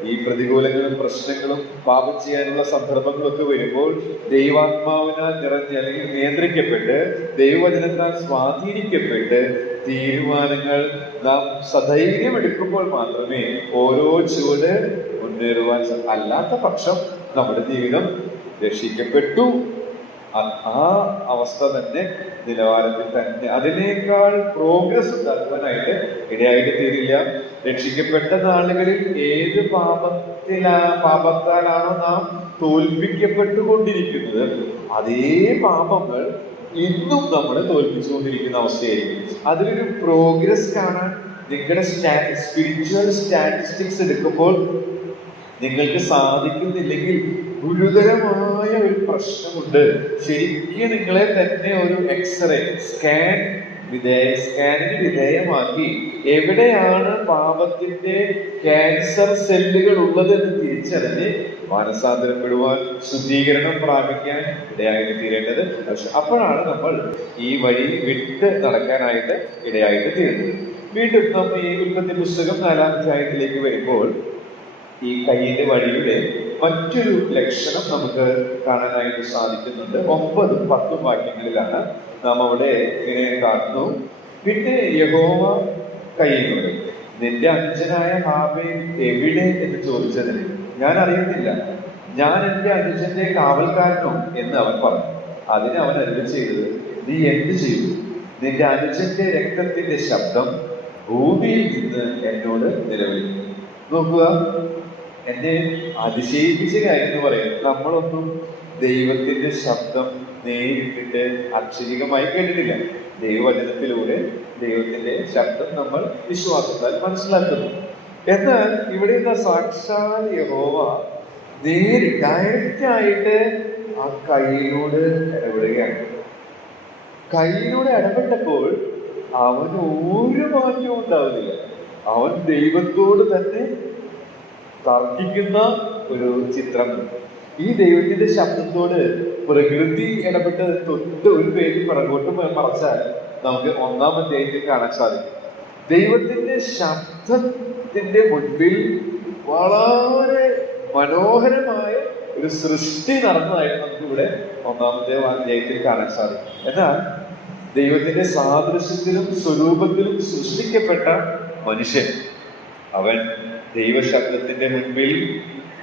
ഈ പ്രതികൂലങ്ങളും പ്രശ്നങ്ങളും പാപം ചെയ്യാനുള്ള സന്ദർഭങ്ങളൊക്കെ വരുമ്പോൾ ദൈവാത്മാവിനാൽ നിറഞ്ഞ് അല്ലെങ്കിൽ നിയന്ത്രിക്കപ്പെട്ട് ദൈവവചനത്താൽ സ്വാധീനിക്കപ്പെട്ട് തീരുമാനങ്ങൾ നാം സധൈര്യം എടുക്കുമ്പോൾ മാത്രമേ ഓരോ ചുവട് മുന്നേറുവാൻ അല്ലാത്ത പക്ഷം നമ്മുടെ ജീവിതം രക്ഷിക്കപ്പെട്ടു ആ അവസ്ഥ തന്നെ നിലവാരത്തിൽ തന്നെ അതിനേക്കാൾ പ്രോഗ്രസ് ഉണ്ടാക്കുവാനായിട്ട് ഇടയായിട്ട് തീരില്ല. രക്ഷിക്കപ്പെട്ട നാളുകളിൽ ഏത് പാപത്താലാണോ നാം തോൽപ്പിക്കപ്പെട്ടുകൊണ്ടിരിക്കുന്നത് അതേ പാപങ്ങൾ ഇന്നും നമ്മളെ തോൽപ്പിച്ചുകൊണ്ടിരിക്കുന്ന അവസ്ഥയായിരിക്കും. അതിലൊരു പ്രോഗ്രസ് കാണാൻ നിങ്ങളുടെ സ്പിരിച്വൽ സ്റ്റാറ്റിസ്റ്റിക്സ് എടുക്കുമ്പോൾ നിങ്ങൾക്ക് സാധിക്കുന്നില്ലെങ്കിൽ ഗുരുതരമായ ഒരു പ്രശ്നമുണ്ട്. ശരിക്കും നിങ്ങളെ തന്നെ ഒരു എക്സ്റേ സ്കാനിന് വിധേയമാക്കി എവിടെയാണ് പാപത്തിന്റെ ക്യാൻസർ സെല്ലുകൾ ഉള്ളത് എന്ന് തിരിച്ചറിഞ്ഞ് മാനസാന്തരപ്പെടുവാൻ ശുദ്ധീകരണം പ്രാപിക്കാൻ ഇടയായിട്ട് തീരേണ്ടത്. പക്ഷെ അപ്പോഴാണ് നമ്മൾ ഈ വഴി വിട്ട് നടക്കാനായിട്ട് ഇടയായിട്ട് തീരുന്നത്. വീണ്ടും നമ്മൾ ഈ ഉൽപ്പത്തി പുസ്തകം 4-ാം അധ്യായത്തിലേക്ക് വരുമ്പോൾ ഈ കയ്യിന്റെ വഴിയുടെ മറ്റൊരു ലക്ഷണം നമുക്ക് കാണാനായിട്ട് സാധിക്കുന്നുണ്ട്. 9-ഉം 10-ഉം വാക്യങ്ങളിലാണ് നാം അവിടെ ഇങ്ങനെ കാണുന്നു. പിന്നെ യഹോവ കയ്യിനോട് നിന്റെ അനുജനായ ഹാബേൽ എവിടെ എന്ന് ചോദിച്ചതിന് ഞാൻ അറിയുന്നില്ല, ഞാൻ എന്റെ അനുജന്റെ കാവൽക്കാരനോ എന്ന് അവൻ പറഞ്ഞു. അതിന് അവൻ അരുളി ചെയ്തത്, നീ എന്ത് ചെയ്തു? നിന്റെ അനുജന്റെ രക്തത്തിന്റെ ശബ്ദം ഭൂമിയിൽ നിന്ന് എന്നോട് നിലവിളിക്കുന്നു. നോക്കുക, എന്നെ അതിശയിപ്പിച്ച കാര്യം എന്ന് പറയുന്നത്, നമ്മളൊന്നും ദൈവത്തിന്റെ ശബ്ദം നേരിട്ടിട്ട് അക്ഷരികമായി കേട്ടിട്ടില്ല. ദൈവവചനത്തിലൂടെ ദൈവത്തിന്റെ ശബ്ദം നമ്മൾ വിശ്വാസത്താൽ മനസ്സിലാക്കുന്നു. എന്നാൽ ഇവിടെ സാക്ഷാൽ യഹോവ ഡയറക്റ്റ് ആയിട്ട് ആ കയ്യിലൂടെ ഇടപെടുകയാണ്. കയ്യിലൂടെ ഇടപെട്ടപ്പോൾ അവന് ഒരു മാറ്റവും ഉണ്ടാവുന്നില്ല. അവൻ ദൈവത്തോട് തന്നെ തർക്കിക്കുന്ന ഒരു ചിത്രം. ഈ ദൈവത്തിന്റെ ശബ്ദത്തോട് പ്രകൃതി ഇടപെട്ട് തൊട്ട് ഒരു പേര് പിറകോട്ട് മറച്ചാൽ നമുക്ക് 1-ാം അധ്യായത്തിൽ കാണാൻ സാധിക്കും. ദൈവത്തിന്റെ ശബ്ദത്തിന്റെ മുൻപിൽ വളരെ മനോഹരമായ ഒരു സൃഷ്ടി നടന്നതായിട്ട് നമുക്ക് ഇവിടെ 1-ാമത്തെ അധ്യായത്തിൽ കാണാൻ സാധിക്കും. എന്നാൽ ദൈവത്തിന്റെ സാദൃശ്യത്തിലും സ്വരൂപത്തിലും സൃഷ്ടിക്കപ്പെട്ട മനുഷ്യൻ, അവൻ ദൈവശബ്ദത്തിന്റെ മുൻപിൽ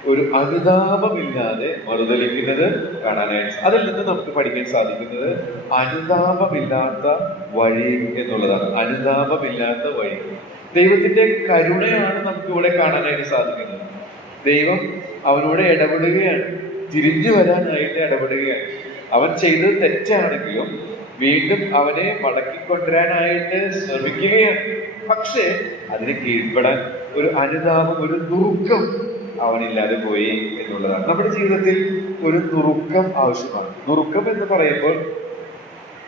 ഒരു അനുതാപമില്ലാതെ മറുതലിക്കുന്നത് കാണാനായിട്ട്. അതിൽ നിന്ന് നമുക്ക് പഠിക്കാൻ സാധിക്കുന്നത് അനുതാപമില്ലാത്ത വഴി എന്നുള്ളതാണ്. അനുതാപമില്ലാത്ത വഴി. ദൈവത്തിന്റെ കരുണയാണ് നമുക്ക് ഇവിടെ കാണാനായിട്ട് സാധിക്കുന്നത്. ദൈവം അവനോട് ഇടപെടുകയാണ്, തിരിഞ്ഞു വരാനായിട്ട് ഇടപെടുകയാണ്. അവൻ ചെയ്തത് തെറ്റാണെങ്കിലും വീണ്ടും അവനെ മടക്കിക്കൊണ്ടുവരാനായിട്ട് ശ്രമിക്കുകയാണ്. പക്ഷേ അതിന് കീഴ്പ്പെടാൻ ഒരു അനുതാപം, ഒരു നുറുക്കം അവനില്ലാതെ പോയി എന്നുള്ളതാണ്. നമ്മുടെ ജീവിതത്തിൽ ഒരു നുറുക്കം ആവശ്യമാണ്. നുറുക്കം എന്ന് പറയുമ്പോൾ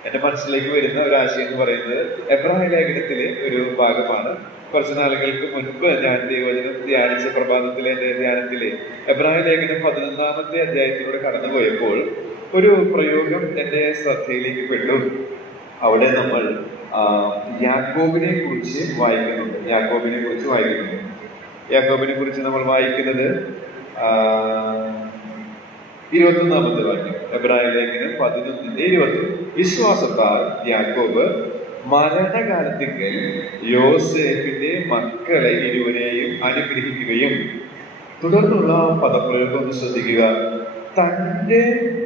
എന്റെ മനസ്സിലേക്ക് വരുന്ന ഒരു ആശയം എന്ന് പറയുന്നത് എബ്രായ ലേഖനത്തിലെ ഒരു ഭാഗമാണ്. കുറച്ച് നാളുകൾക്ക് മുൻപ് ഞാൻ ദൈവവചനം ധ്യാനിച്ച പ്രഭാതത്തിലെ എന്റെ ധ്യാനത്തിലെ എബ്രായ ലേഖനം 11-ാമത്തെ അധ്യായത്തിലൂടെ കടന്നുപോയപ്പോൾ ഒരു പ്രയോഗം എന്റെ ശ്രദ്ധയിലേക്ക് പെട്ടു. അവിടെ നമ്മൾ യാക്കോബിനെ കുറിച്ച് വായിക്കുന്നുണ്ട്. യാക്കോബിനെ കുറിച്ച് നമ്മൾ വായിക്കുന്നത് 21-ാമത്തെ വാക്യം. എബ്രായ ലേഖനം 11:21. വിശ്വാസത്താൽ യാക്കോബ് മരണകാലത്തിങ്കൽ യോസേഫിന്റെ മക്കളെ ഇരുവരെയും അനുഗ്രഹിക്കുകയും, തുടർന്നുള്ള പദപ്രയോഗം ഒന്ന് ശ്രദ്ധിക്കുക, തന്റെ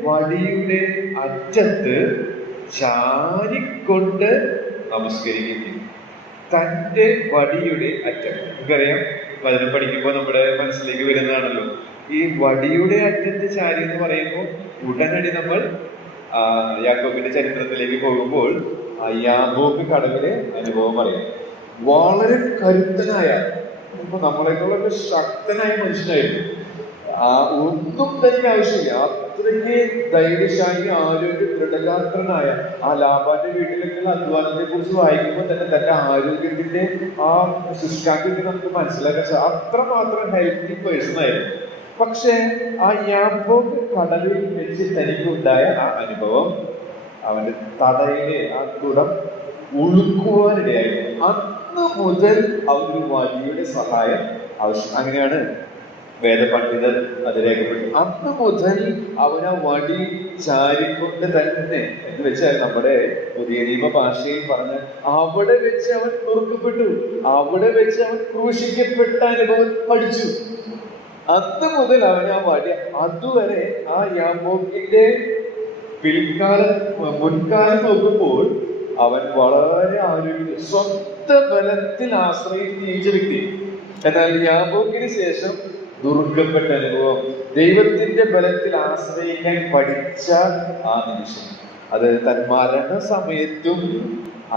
വടിയുടെ അറ്റത്ത് ചാരിക്കൊണ്ട് നമസ്കരിക്കുന്നു. തന്റെ വടിയുടെ അറ്റം, നമുക്കറിയാം, വചനം പഠിക്കുമ്പോൾ നമ്മുടെ മനസ്സിലേക്ക് വരുന്നതാണല്ലോ. ഈ വടിയുടെ അറ്റത്ത് ചാരി എന്ന് പറയുമ്പോൾ ഉടനടി നമ്മൾ യാക്കോബിന്റെ ചരിത്രത്തിലേക്ക് പോകുമ്പോൾ യാബോക്ക് കടലിലെ അനുഭവം അറിയാം. വളരെ കരുത്തനായ, ഇപ്പൊ നമ്മളെക്കാളൊക്കെ ശക്തനായ മനുഷ്യനായിരുന്നു. ഒന്നും തനിക്ക് ആവശ്യമില്ല, അത്രയ്ക്ക് ധൈര്യശാലി, ആരോഗ്യ ദൃഢഗാത്രനായ ആ ലാബാന്റെ വീട്ടിലേക്കുള്ള അധ്വാനത്തെ കുറിച്ച് വായിക്കുമ്പോൾ തന്നെ തന്റെ ആരോഗ്യത്തിന്റെ ആ ശുഷ്കാന്തി നമുക്ക് മനസ്സിലാക്കാൻ സാധിക്കും. അത്രമാത്രം ഹെൽത്തി പേഴ്സൺ ആയിരുന്നു. പക്ഷെ ആ യാബോക്ക് കടലിൽ വെച്ച് തനിക്കുണ്ടായ ആ അനുഭവം അവന്റെ തടയിലെ ആ തുടം ഉളുക്കുവാനിടയായിരുന്നു. അന്ന് മുതൽ അവന് വടിയുടെ സഹായം ആവശ്യം. അങ്ങനെയാണ് വേദപണ്ഡിതർ അത് രേഖപ്പെട്ടു. അന്ന് മുതൽ അവൻ ആ വടി ചാരിക്കൊണ്ട് തന്നെ, എന്ന് വെച്ചാൽ നമ്മുടെ പുതിയ നിയമ ഭാഷയിൽ പറഞ്ഞ അവിടെ വെച്ച് അവൻ നുറുക്കപ്പെട്ടു, അവിടെ വെച്ച് അവൻ ക്രൂശിക്കപ്പെട്ട അനുഭവം പഠിച്ചു. അന്ന് മുതൽ അവൻ ആ വടി, അതുവരെ ആ യാബോക്കിന്റെ മുൻകാലം നോക്കുമ്പോൾ അവൻ വളരെ ആരോഗ്യ, സ്വന്തം ബലത്തിൽ ആശ്രയിച്ച് ജീവിച്ച വ്യക്തി. എന്നാൽ യാബോക്കിന് ശേഷം ദുർഗപ്പെട്ട അനുഭവം, ദൈവത്തിന്റെ ബലത്തിൽ ആശ്രയിക്കാൻ പഠിച്ച ആ നിമിഷം, അത് തൻ മരണ സമയത്തും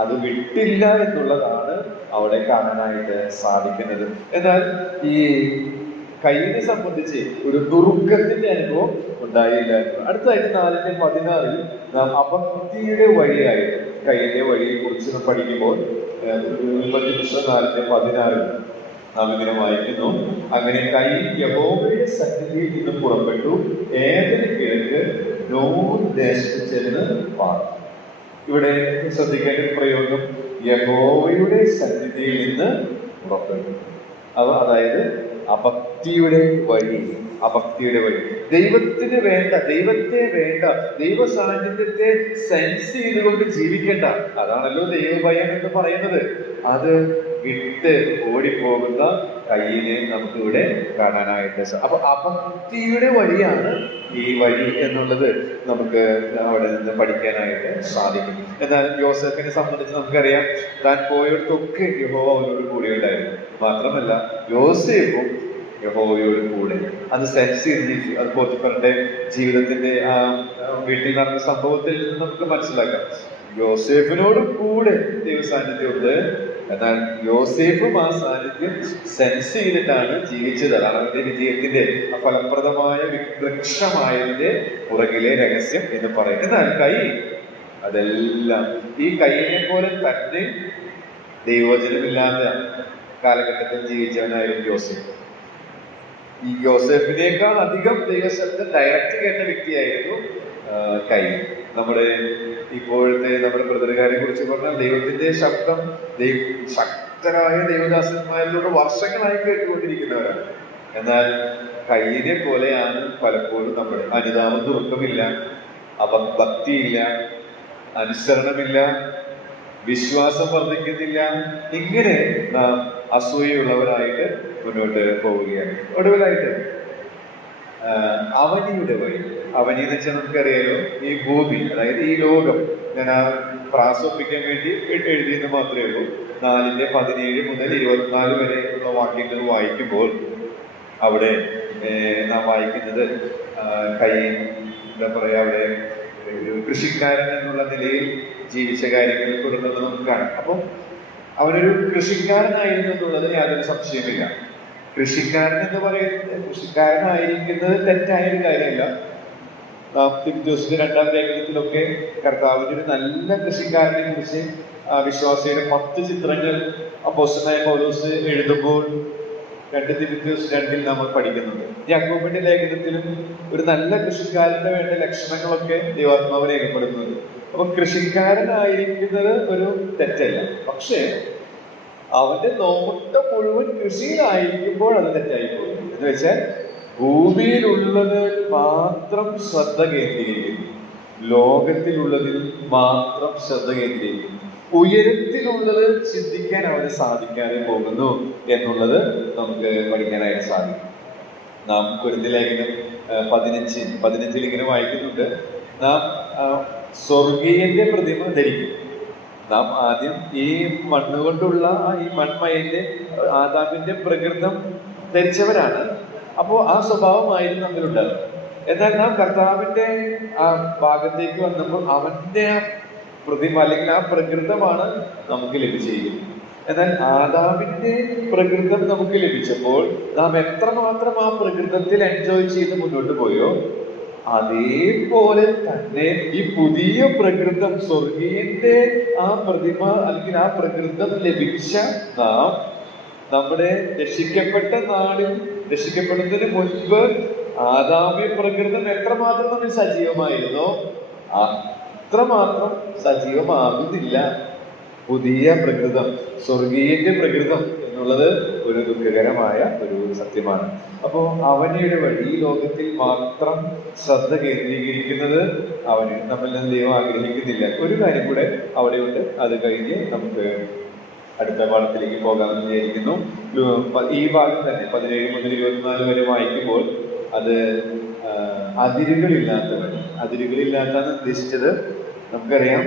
അത് വിട്ടില്ല എന്നുള്ളതാണ് അവിടെ കാണാനായിട്ട് സാധിക്കുന്നത്. എന്നാൽ ഈ കയ്യിനെ സംബന്ധിച്ച് ഒരു ദുർഗത്തിന്റെ അനുഭവം ഉണ്ടായില്ല. അടുത്തതായിട്ട് 4:16 നാം അഭക്തിയുടെ വഴിയായിട്ട് കയ്യിന്റെ വഴിയെ കുറിച്ച് നാം പഠിക്കുമ്പോൾ 4:16 നാം ഇങ്ങനെ വായിക്കുന്നു, അങ്ങനെ കൈ യഹോവയുടെ സന്നിധിയിൽ നിന്ന് പുറപ്പെട്ടു ഏദന് കിഴക്ക് നോൻ ദേശത്ത് ചെന്ന് പാർത്തു. ഇവിടെ ശ്രദ്ധിക്കേണ്ട പ്രയോഗം യഹോവയുടെ സന്നിധിയിൽ നിന്ന് പുറപ്പെട്ടു. അതായത് അഭക്തി അഭക്തിയുടെ വഴി. അഭക്തിയുടെ വഴി. ദൈവത്തിന് വേണ്ട, ദൈവത്തെ വേണ്ട, ദൈവ സാന്നിധ്യത്തെ സെൻസ് ചെയ്തുകൊണ്ട് ജീവിക്കേണ്ട. അതാണല്ലോ ദൈവഭയം എന്ന് പറയുന്നത്. അത് വിട്ട് ഓടിപ്പോകുന്ന കയ്യിനെ നമുക്കിവിടെ കാണാനായിട്ട്. അപ്പൊ അഭക്തിയുടെ വഴിയാണ് ഈ വഴി എന്നുള്ളത് നമുക്ക് അവിടെ നിന്ന് പഠിക്കാനായിട്ട് സാധിക്കും. എന്നാൽ യോസേഫിനെ സംബന്ധിച്ച് നമുക്കറിയാം, താൻ പോയിടത്തൊക്കെ യഹോവ അവനോട് കൂടെ ഉണ്ടായിരുന്നു. മാത്രമല്ല യോസേഫും യഹോവയോട് കൂടെ. അത് സെൻസ് ചെയ്ത് ജീവിച്ചു. അത് പോത്തിഫറിന്റെ ജീവിതത്തിന്റെ ആ വീട്ടിൽ നടന്ന സംഭവത്തിൽ നിന്ന് നമുക്ക് മനസ്സിലാക്കാം. യോസേഫിനോട് കൂടെ ദൈവ സാന്നിധ്യമുണ്ട്. എന്നാൽ യോസേഫും ആ സാന്നിധ്യം സെൻസ് ചെയ്തിട്ടാണ് ജീവിച്ചത്. അതാണ് അവന്റെ വിജയത്തിന്റെ ഫലപ്രദമായ വൃക്ഷമായതിന്റെ പുറകിലെ രഹസ്യം എന്ന് പറയും. എന്നാൽ കൈ, അതെല്ലാം ഈ കൈയിനെ പോലെ തന്നെ ദൈവവചനമില്ലാത്ത കാലഘട്ടത്തിൽ ജീവിച്ചവനായിരുന്നു യോസേഫ്. ഈ യോസേഫിനേക്കാൾ അധികം ദൈവശബ്ദം ഡയറക്റ്റ് കേട്ട വ്യക്തിയായിരുന്നു കൈ. നമ്മുടെ ഇപ്പോഴത്തെ നമ്മുടെ ബ്രദറുകാരെ കുറിച്ച് പറഞ്ഞാൽ ദൈവത്തിന്റെ ശബ്ദം ശക്തരായ ദൈവദാസന്മാരിലൂടെ വർഷങ്ങളായി കേട്ടുകൊണ്ടിരിക്കുന്നവരാണ്. എന്നാൽ കൈയിനെ പോലെയാണ് പലപ്പോഴും നമ്മൾ. അനുതാപം ദുർഗമില്ല, ഭക്തിയില്ല, അനുസരണമില്ല, വിശ്വാസം വർദ്ധിക്കുന്നില്ല. ഇങ്ങനെ നാം അസൂയുള്ളവരായിട്ട് മുന്നോട്ട് പോവുകയാണ്. ഒടുവിലായിട്ട് അവനിയുടെ വഴി. അവനി എന്ന് വെച്ചാൽ നമുക്കറിയാലോ, ഈ ഭൂമി, അതായത് ഈ ലോകം. ഞാൻ ആ പ്രാസൊപ്പിക്കാൻ വേണ്ടി എഴുതിയെന്ന് മാത്രമേ ഉള്ളൂ. 4:17 മുതൽ 24 വരെ ഉള്ള വാക്യങ്ങൾ വായിക്കുമ്പോൾ അവിടെ നാം വായിക്കുന്നത് കൈ, എന്താ പറയാ, അവിടെ ഒരു കൃഷിക്കാരൻ എന്നുള്ള നിലയിൽ ജീവിച്ച കാര്യങ്ങൾ തുടർന്നുള്ളത് നമുക്ക് കാണാം. അപ്പം അവനൊരു കൃഷിക്കാരനായിരുന്നു എന്നുള്ളത് യാതൊരു സംശയമില്ല. കൃഷിക്കാരൻ എന്ന് പറയുന്നത്, കൃഷിക്കാരനായിരിക്കുന്നത് തെറ്റായൊരു കാര്യമല്ല. നാം തിമോഥെയോസിന്റെ 2-ാം ലേഖനത്തിലൊക്കെ കർത്താവിന്റെ ഒരു നല്ല കൃഷിക്കാരനെ കുറിച്ച് വിശ്വാസിയുടെ 10 ചിത്രങ്ങൾ അപ്പോസ്തലനായ പൗലോസ് എഴുതുമ്പോൾ 2 തിമോഥെയോസ് 2-ൽ നമ്മൾ പഠിക്കുന്നുണ്ട്. യാക്കോബിന്റെ ലേഖനത്തിലും ഒരു നല്ല കൃഷിക്കാരന് വേണ്ട ലക്ഷണങ്ങളൊക്കെ ദൈവാത്മാവ് രേഖപ്പെടുത്തുന്നുണ്ട്. അപ്പൊ കൃഷിക്കാരനായിരിക്കുന്നത് ഒരു തെറ്റല്ല. പക്ഷേ അവന്റെ നോട്ടം മുഴുവൻ കൃഷിയിലായിരിക്കുമ്പോൾ അത് തെറ്റായിപ്പോകും. എന്ന് വെച്ചാൽ ഭൂമിയിലുള്ളത് മാത്രം ശ്രദ്ധ കേന്ദ്രീകരിക്കുന്നു, ലോകത്തിലുള്ളതിൽ മാത്രം ശ്രദ്ധ കേന്ദ്രീകരിക്കുന്നു, ഉയരത്തിലുള്ളത് ചിന്തിക്കാൻ അവന് സാധിക്കാതെ പോകുന്നു എന്നുള്ളത് നമുക്ക് പഠിക്കാനായിട്ട് സാധിക്കും. നാം കൊരിന്ത്യർ ലേഖനം 15 ഇങ്ങനെ വായിക്കുന്നുണ്ട്, നാം സ്വർഗീയന്റെ പ്രതിമ ധരിക്കും. നാം ആദ്യം ഈ മണ്ണുകൊണ്ടുള്ള ഈ മൺമയന്റെ ആദാമിന്റെ പ്രകൃതം ധരിച്ചവരാണ്. അപ്പോ ആ സ്വഭാവമായിരുന്നു നമ്മിലുണ്ടാകും. എന്നാൽ നാം കർത്താവിന്റെ ആ ഭാഗത്തേക്ക് വന്നപ്പോൾ അവന്റെ ആ പ്രതിമ അല്ലെങ്കിൽ ആ പ്രകൃതമാണ് നമുക്ക് ലഭിച്ചിരിക്കുന്നത്. എന്നാൽ ആദാമിന്റെ പ്രകൃതം നമുക്ക് ലഭിച്ചപ്പോൾ നാം എത്രമാത്രം ആ പ്രകൃതത്തിൽ എൻജോയ് ചെയ്ത് മുന്നോട്ട് പോയോ, അതേപോലെ തന്നെ ഈ പുതിയ പ്രകൃതം, സ്വർഗീയന്റെ ആ പ്രതിമ അല്ലെങ്കിൽ ആ പ്രകൃതം ലഭിച്ച നാം നമ്മുടെ രക്ഷിക്കപ്പെട്ട നാളിൽ, രക്ഷിക്കപ്പെടുന്നതിന് മുൻപ് ആദാമ്യ പ്രകൃതം എത്രമാത്രം നമ്മൾ സജീവമായിരുന്നോ അത്രമാത്രം സജീവമാകുന്നില്ല പുതിയ പ്രകൃതം, സ്വർഗീയന്റെ പ്രകൃതം എന്നുള്ളത് ഒരു ദുഃഖകരമായ ഒരു സത്യമാണ്. അപ്പോ അവനിയുടെ വഴി, ഈ ലോകത്തിൽ മാത്രം ശ്രദ്ധ കേന്ദ്രീകരിക്കുന്നത് അവന് നമ്മിൽ നിന്ന് ദൈവം ആഗ്രഹിക്കുന്നില്ല. ഒരു കാര്യം കൂടെ അവിടെയുണ്ട്, അത് കഴിഞ്ഞ് നമുക്ക് അടുത്ത പാഠത്തിലേക്ക് പോകാമെന്ന് വിചാരിക്കുന്നു. ഈ ഭാഗം തന്നെ 17 മുതൽ 24 വരെ വായിക്കുമ്പോൾ അത് അതിരുകളില്ലാത്ത വഴി. അതിരുകളില്ലാത്തെന്ന് ഉദ്ദേശിച്ചത് നമുക്കറിയാം,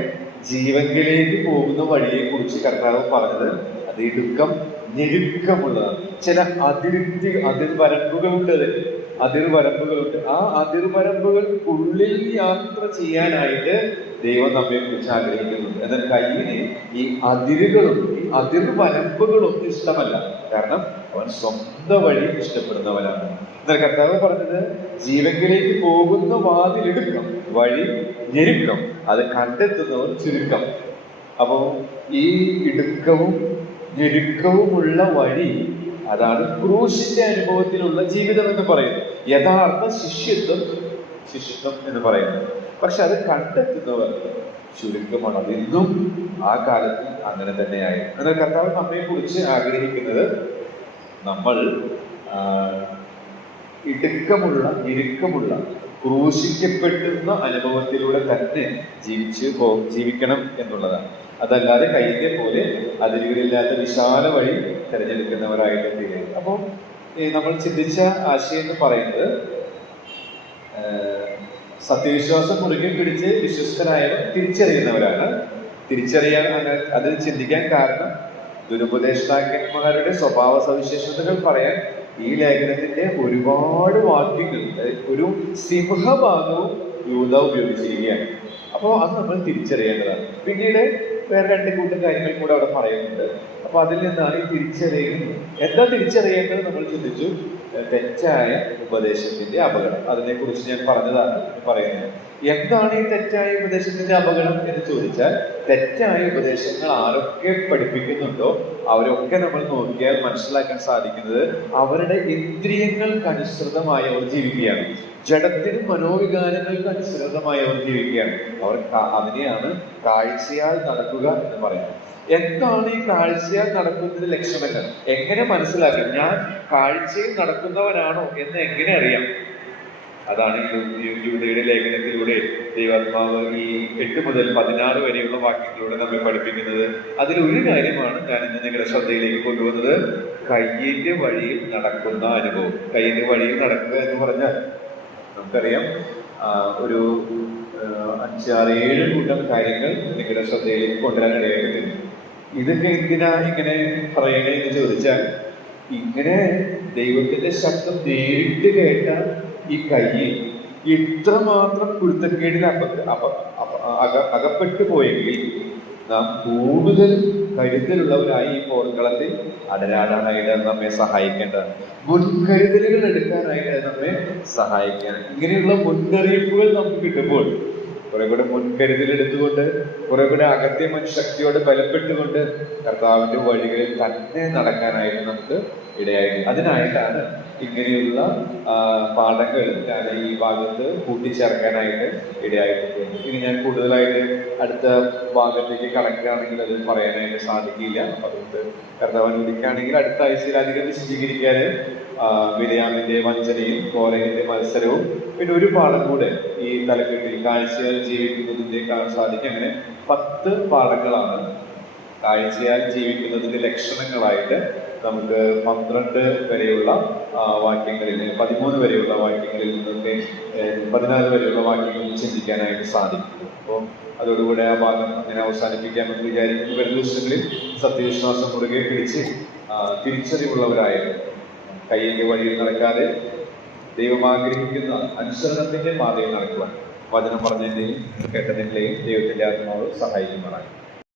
ജീവങ്കിലേക്ക് പോകുന്ന വഴിയെ കുറിച്ച് കർത്താവ് പറഞ്ഞത് അത് ഇടുക്കം, ഞെരുക്കമുള്ളതാണ്. ചില അതിർവരമ്പുകളുണ്ട്. അതിർവരമ്പുകളുണ്ട്. ആ അതിർവരമ്പുകൾക്കുള്ളിൽ യാത്ര ചെയ്യാനായിട്ട് ദൈവം നമ്മെ കുറിച്ച് ആഗ്രഹിക്കുന്നുണ്ട്. എന്നാൽ കയ്യിന് ഈ അതിരുകളും ഈ അതിർവരമ്പുകളൊന്നും ഇഷ്ടമല്ല. കാരണം അവൻ സ്വന്തം വഴി ഇഷ്ടപ്പെടുന്നവനാണ്. എന്നാൽ കർത്താവ് പറഞ്ഞത് ജീവങ്കിലേക്ക് പോകുന്ന വാതിലിടുക്കം, വഴി ഞെരുക്കം, അത് കണ്ടെത്തുന്നവർ ചുരുക്കം. അപ്പോ ഈ ഇടുക്കവും ഞെരുക്കവുമുള്ള വഴി, അതാണ് ക്രൂശിന്റെ അനുഭവത്തിലുള്ള ജീവിതം എന്ന് പറയുന്നത്. യഥാർത്ഥ ശിഷ്യത്വം എന്ന് പറയുന്നത്. പക്ഷെ അത് കണ്ടെത്തുന്നവർ ചുരുക്കമാണ്. അതിന്നും ആ കാലത്ത് അങ്ങനെ തന്നെയായിരുന്നു. എന്നാൽ കർത്താവ് നമ്മെ കുറിച്ച് ആഗ്രഹിക്കുന്നത് നമ്മൾ ഇടുക്കമുള്ള ഇറുക്കമുള്ള ക്രൂശിക്കപ്പെടുന്ന അനുഭവത്തിലൂടെ തന്നെ ജീവിക്കണം എന്നുള്ളതാണ്. അതല്ലാതെ കയ്യിലെ പോലെ അതിരുകളില്ലാത്ത വിശാല വഴി തിരഞ്ഞെടുക്കുന്നവരായിട്ട് തീരുന്നത്. അപ്പോൾ നമ്മൾ ചിന്തിച്ച ആശയം എന്ന് പറയുന്നത്, സത്യവിശ്വാസം മുറുകെ പിടിച്ച് വിശ്വസ്തരായവർ തിരിച്ചറിയുന്നവരാണ്. തിരിച്ചറിയാൻ അത് ചിന്തിക്കാൻ കാരണം ദുരുപദേഷ്ടാക്കന്മാരുടെ സ്വഭാവ സവിശേഷതകൾ പറയാൻ ഈ ലേഖനത്തിന്റെ ഒരുപാട് വാക്യങ്ങൾ, ഒരു സിംഹഭാഗവും യൂദ ഉപയോഗിച്ചിരിക്കുകയാണ്. അപ്പോൾ അത് നമ്മൾ തിരിച്ചറിയേണ്ടതാണ്. പിന്നീട് വേറെ 2 കൂട്ടം കാര്യങ്ങൾ കൂടെ അവിടെ പറയുന്നുണ്ട്. അപ്പൊ അതിൽ നിന്നാണ് ഈ തിരിച്ചറിയുന്നത്. എന്താ തിരിച്ചറിയേണ്ടത് നമ്മൾ ചിന്തിച്ചു. തെറ്റായ ഉപദേശത്തിന്റെ അപകടം, അതിനെക്കുറിച്ച് ഞാൻ പറഞ്ഞതാണ് പറയുന്നത്. എന്താണ് ഈ തെറ്റായ ഉപദേശത്തിന്റെ അപകടം എന്ന് ചോദിച്ചാൽ, തെറ്റായ ഉപദേശങ്ങൾ ആരൊക്കെ പഠിപ്പിക്കുന്നുണ്ടോ അവരൊക്കെ നമ്മൾ നോക്കിയാൽ മനസ്സിലാക്കാൻ സാധിക്കുന്നത് അവരുടെ ഇന്ദ്രിയങ്ങൾക്ക് അനുസൃതമായി അവർ ജീവിക്കുകയാണ്. ജഡത്തിനും മനോവികാരങ്ങൾക്ക് അനുസൃതമായി അവർ ജീവിക്കുകയാണ്. അവർ അതിനെയാണ് കാഴ്ചയാൽ നടക്കുക എന്ന് പറയുന്നത്. എന്താണ് ഈ കാഴ്ചയാൽ നടക്കുന്നതിന്റെ ലക്ഷണങ്ങൾ? എങ്ങനെ മനസ്സിലാക്കും? ഞാൻ കാഴ്ചയിൽ നടക്കുന്നവനാണോ എന്ന് എങ്ങനെ അറിയാം? അതാണ് യൂദയുടെ ലേഖനത്തിലൂടെ ദൈവാത്മാവ് ഈ 8 മുതൽ 16 വരെയുള്ള വാക്യങ്ങളിലൂടെ നമ്മെ പഠിപ്പിക്കുന്നത്. അതിലൊരു കാര്യമാണ് ഞാൻ ഇന്ന് നിങ്ങളുടെ ശ്രദ്ധയിലേക്ക് കൊണ്ടുവന്നത്. കയ്യിന്റെ വഴിയിൽ നടക്കുന്ന അനുഭവം. കയ്യിന്റെ വഴിയിൽ നടക്കുക എന്ന് പറഞ്ഞാൽ നമുക്കറിയാം, ഒരു 5, 6, 7 കൂട്ടം കാര്യങ്ങൾ നിങ്ങളുടെ ശ്രദ്ധയിലേക്ക് കൊണ്ടുവരാൻ ഇടയായിട്ടുണ്ട്. ഇതൊക്കെ എന്തിനാ ഇങ്ങനെ പറയണേ എന്ന് ചോദിച്ചാൽ, ഇങ്ങനെ ദൈവത്തിന്റെ ശബ്ദം നേരിട്ട് കേട്ട ഈ കയ്യിൽ ഇത്രമാത്രം കുരുത്തക്കേടിൽ അകപ്പെട്ടു പോയെങ്കിൽ നാം കൂടുതൽ കരുതലുള്ളവരായി ഈ പോർക്കളത്തിൽ അടരാടാനായിട്ട് നമ്മെ സഹായിക്കേണ്ടതാണ്. മുൻകരുതലുകൾ എടുക്കാനായിട്ട് നമ്മെ സഹായിക്കാൻ ഇങ്ങനെയുള്ള മുന്നറിയിപ്പുകൾ നമുക്ക് കിട്ടുമ്പോൾ കുറെ കൂടെ മുൻകരുതൽ എടുത്തുകൊണ്ട്, കുറെ കൂടെ അകത്തെ ശക്തിയോട് ബലപ്പെട്ടുകൊണ്ട് കർത്താവിന്റെ വഴികളിൽ തന്നെ നടക്കാനായിട്ട് നമുക്ക് ഇടയായിട്ട്, അതിനായിട്ടാണ് ഇങ്ങനെയുള്ള പാഠങ്ങൾ ഞാൻ ഈ ഭാഗത്ത് കൂട്ടിച്ചേർക്കാനായിട്ട് ഇടയായിട്ടുണ്ട്. ഇനി ഞാൻ കൂടുതലായിട്ട് അടുത്ത ഭാഗത്തേക്ക് കടക്കുകയാണെങ്കിൽ അത് പറയാനായിട്ട് സാധിക്കില്ല. അതുകൊണ്ട് കർത്താവ് അനുവദിക്കുകയാണെങ്കിൽ അടുത്ത ആഴ്ചയിൽ അധികം വിശദീകരിക്കാൻ ബിലയാമിന്റെ വഞ്ചനയും കോരഹിന്റെ മത്സരവും പിന്നെ ഒരു പാഠം കൂടെ ഈ തലക്കെട്ടിൽ കാഴ്ചയാൽ ജീവിക്കുന്നതിന്റെ കാണാൻ സാധിക്കും. അങ്ങനെ 10 പാഠങ്ങളാണ് കാഴ്ചയാൽ ജീവിക്കുന്നതിന്റെ ലക്ഷണങ്ങളായിട്ട് നമുക്ക് 12 വരെയുള്ള വാക്യങ്ങളിൽ, 13 വരെയുള്ള വാക്യങ്ങളിൽ നിന്നൊക്കെ 14 വരെയുള്ള വാക്യങ്ങളിൽ ചിന്തിക്കാനായിട്ട് സാധിക്കും. അപ്പോൾ അതോടുകൂടെ ആ ഭാഗം അങ്ങനെ അവസാനിപ്പിക്കാമെന്ന് വിചാരിക്കുന്നു. വരും ദിവസങ്ങളിൽ സത്യവിശ്വാസം മുറുകെ പിടിച്ച് തിരിച്ചറിവുള്ളവരായിരുന്നു കയ്യിന്റെ വഴിയിൽ നടക്കാതെ ദൈവം ആഗ്രഹിക്കുന്ന അനുസരണത്തിന്റെ പാതയിൽ നടക്കുവാൻ വചനം പറഞ്ഞതിന്റെയും കേട്ടതിന്റെയും ദൈവത്തിന്റെ ആത്മാവ് സഹായിക്കുമാറായി.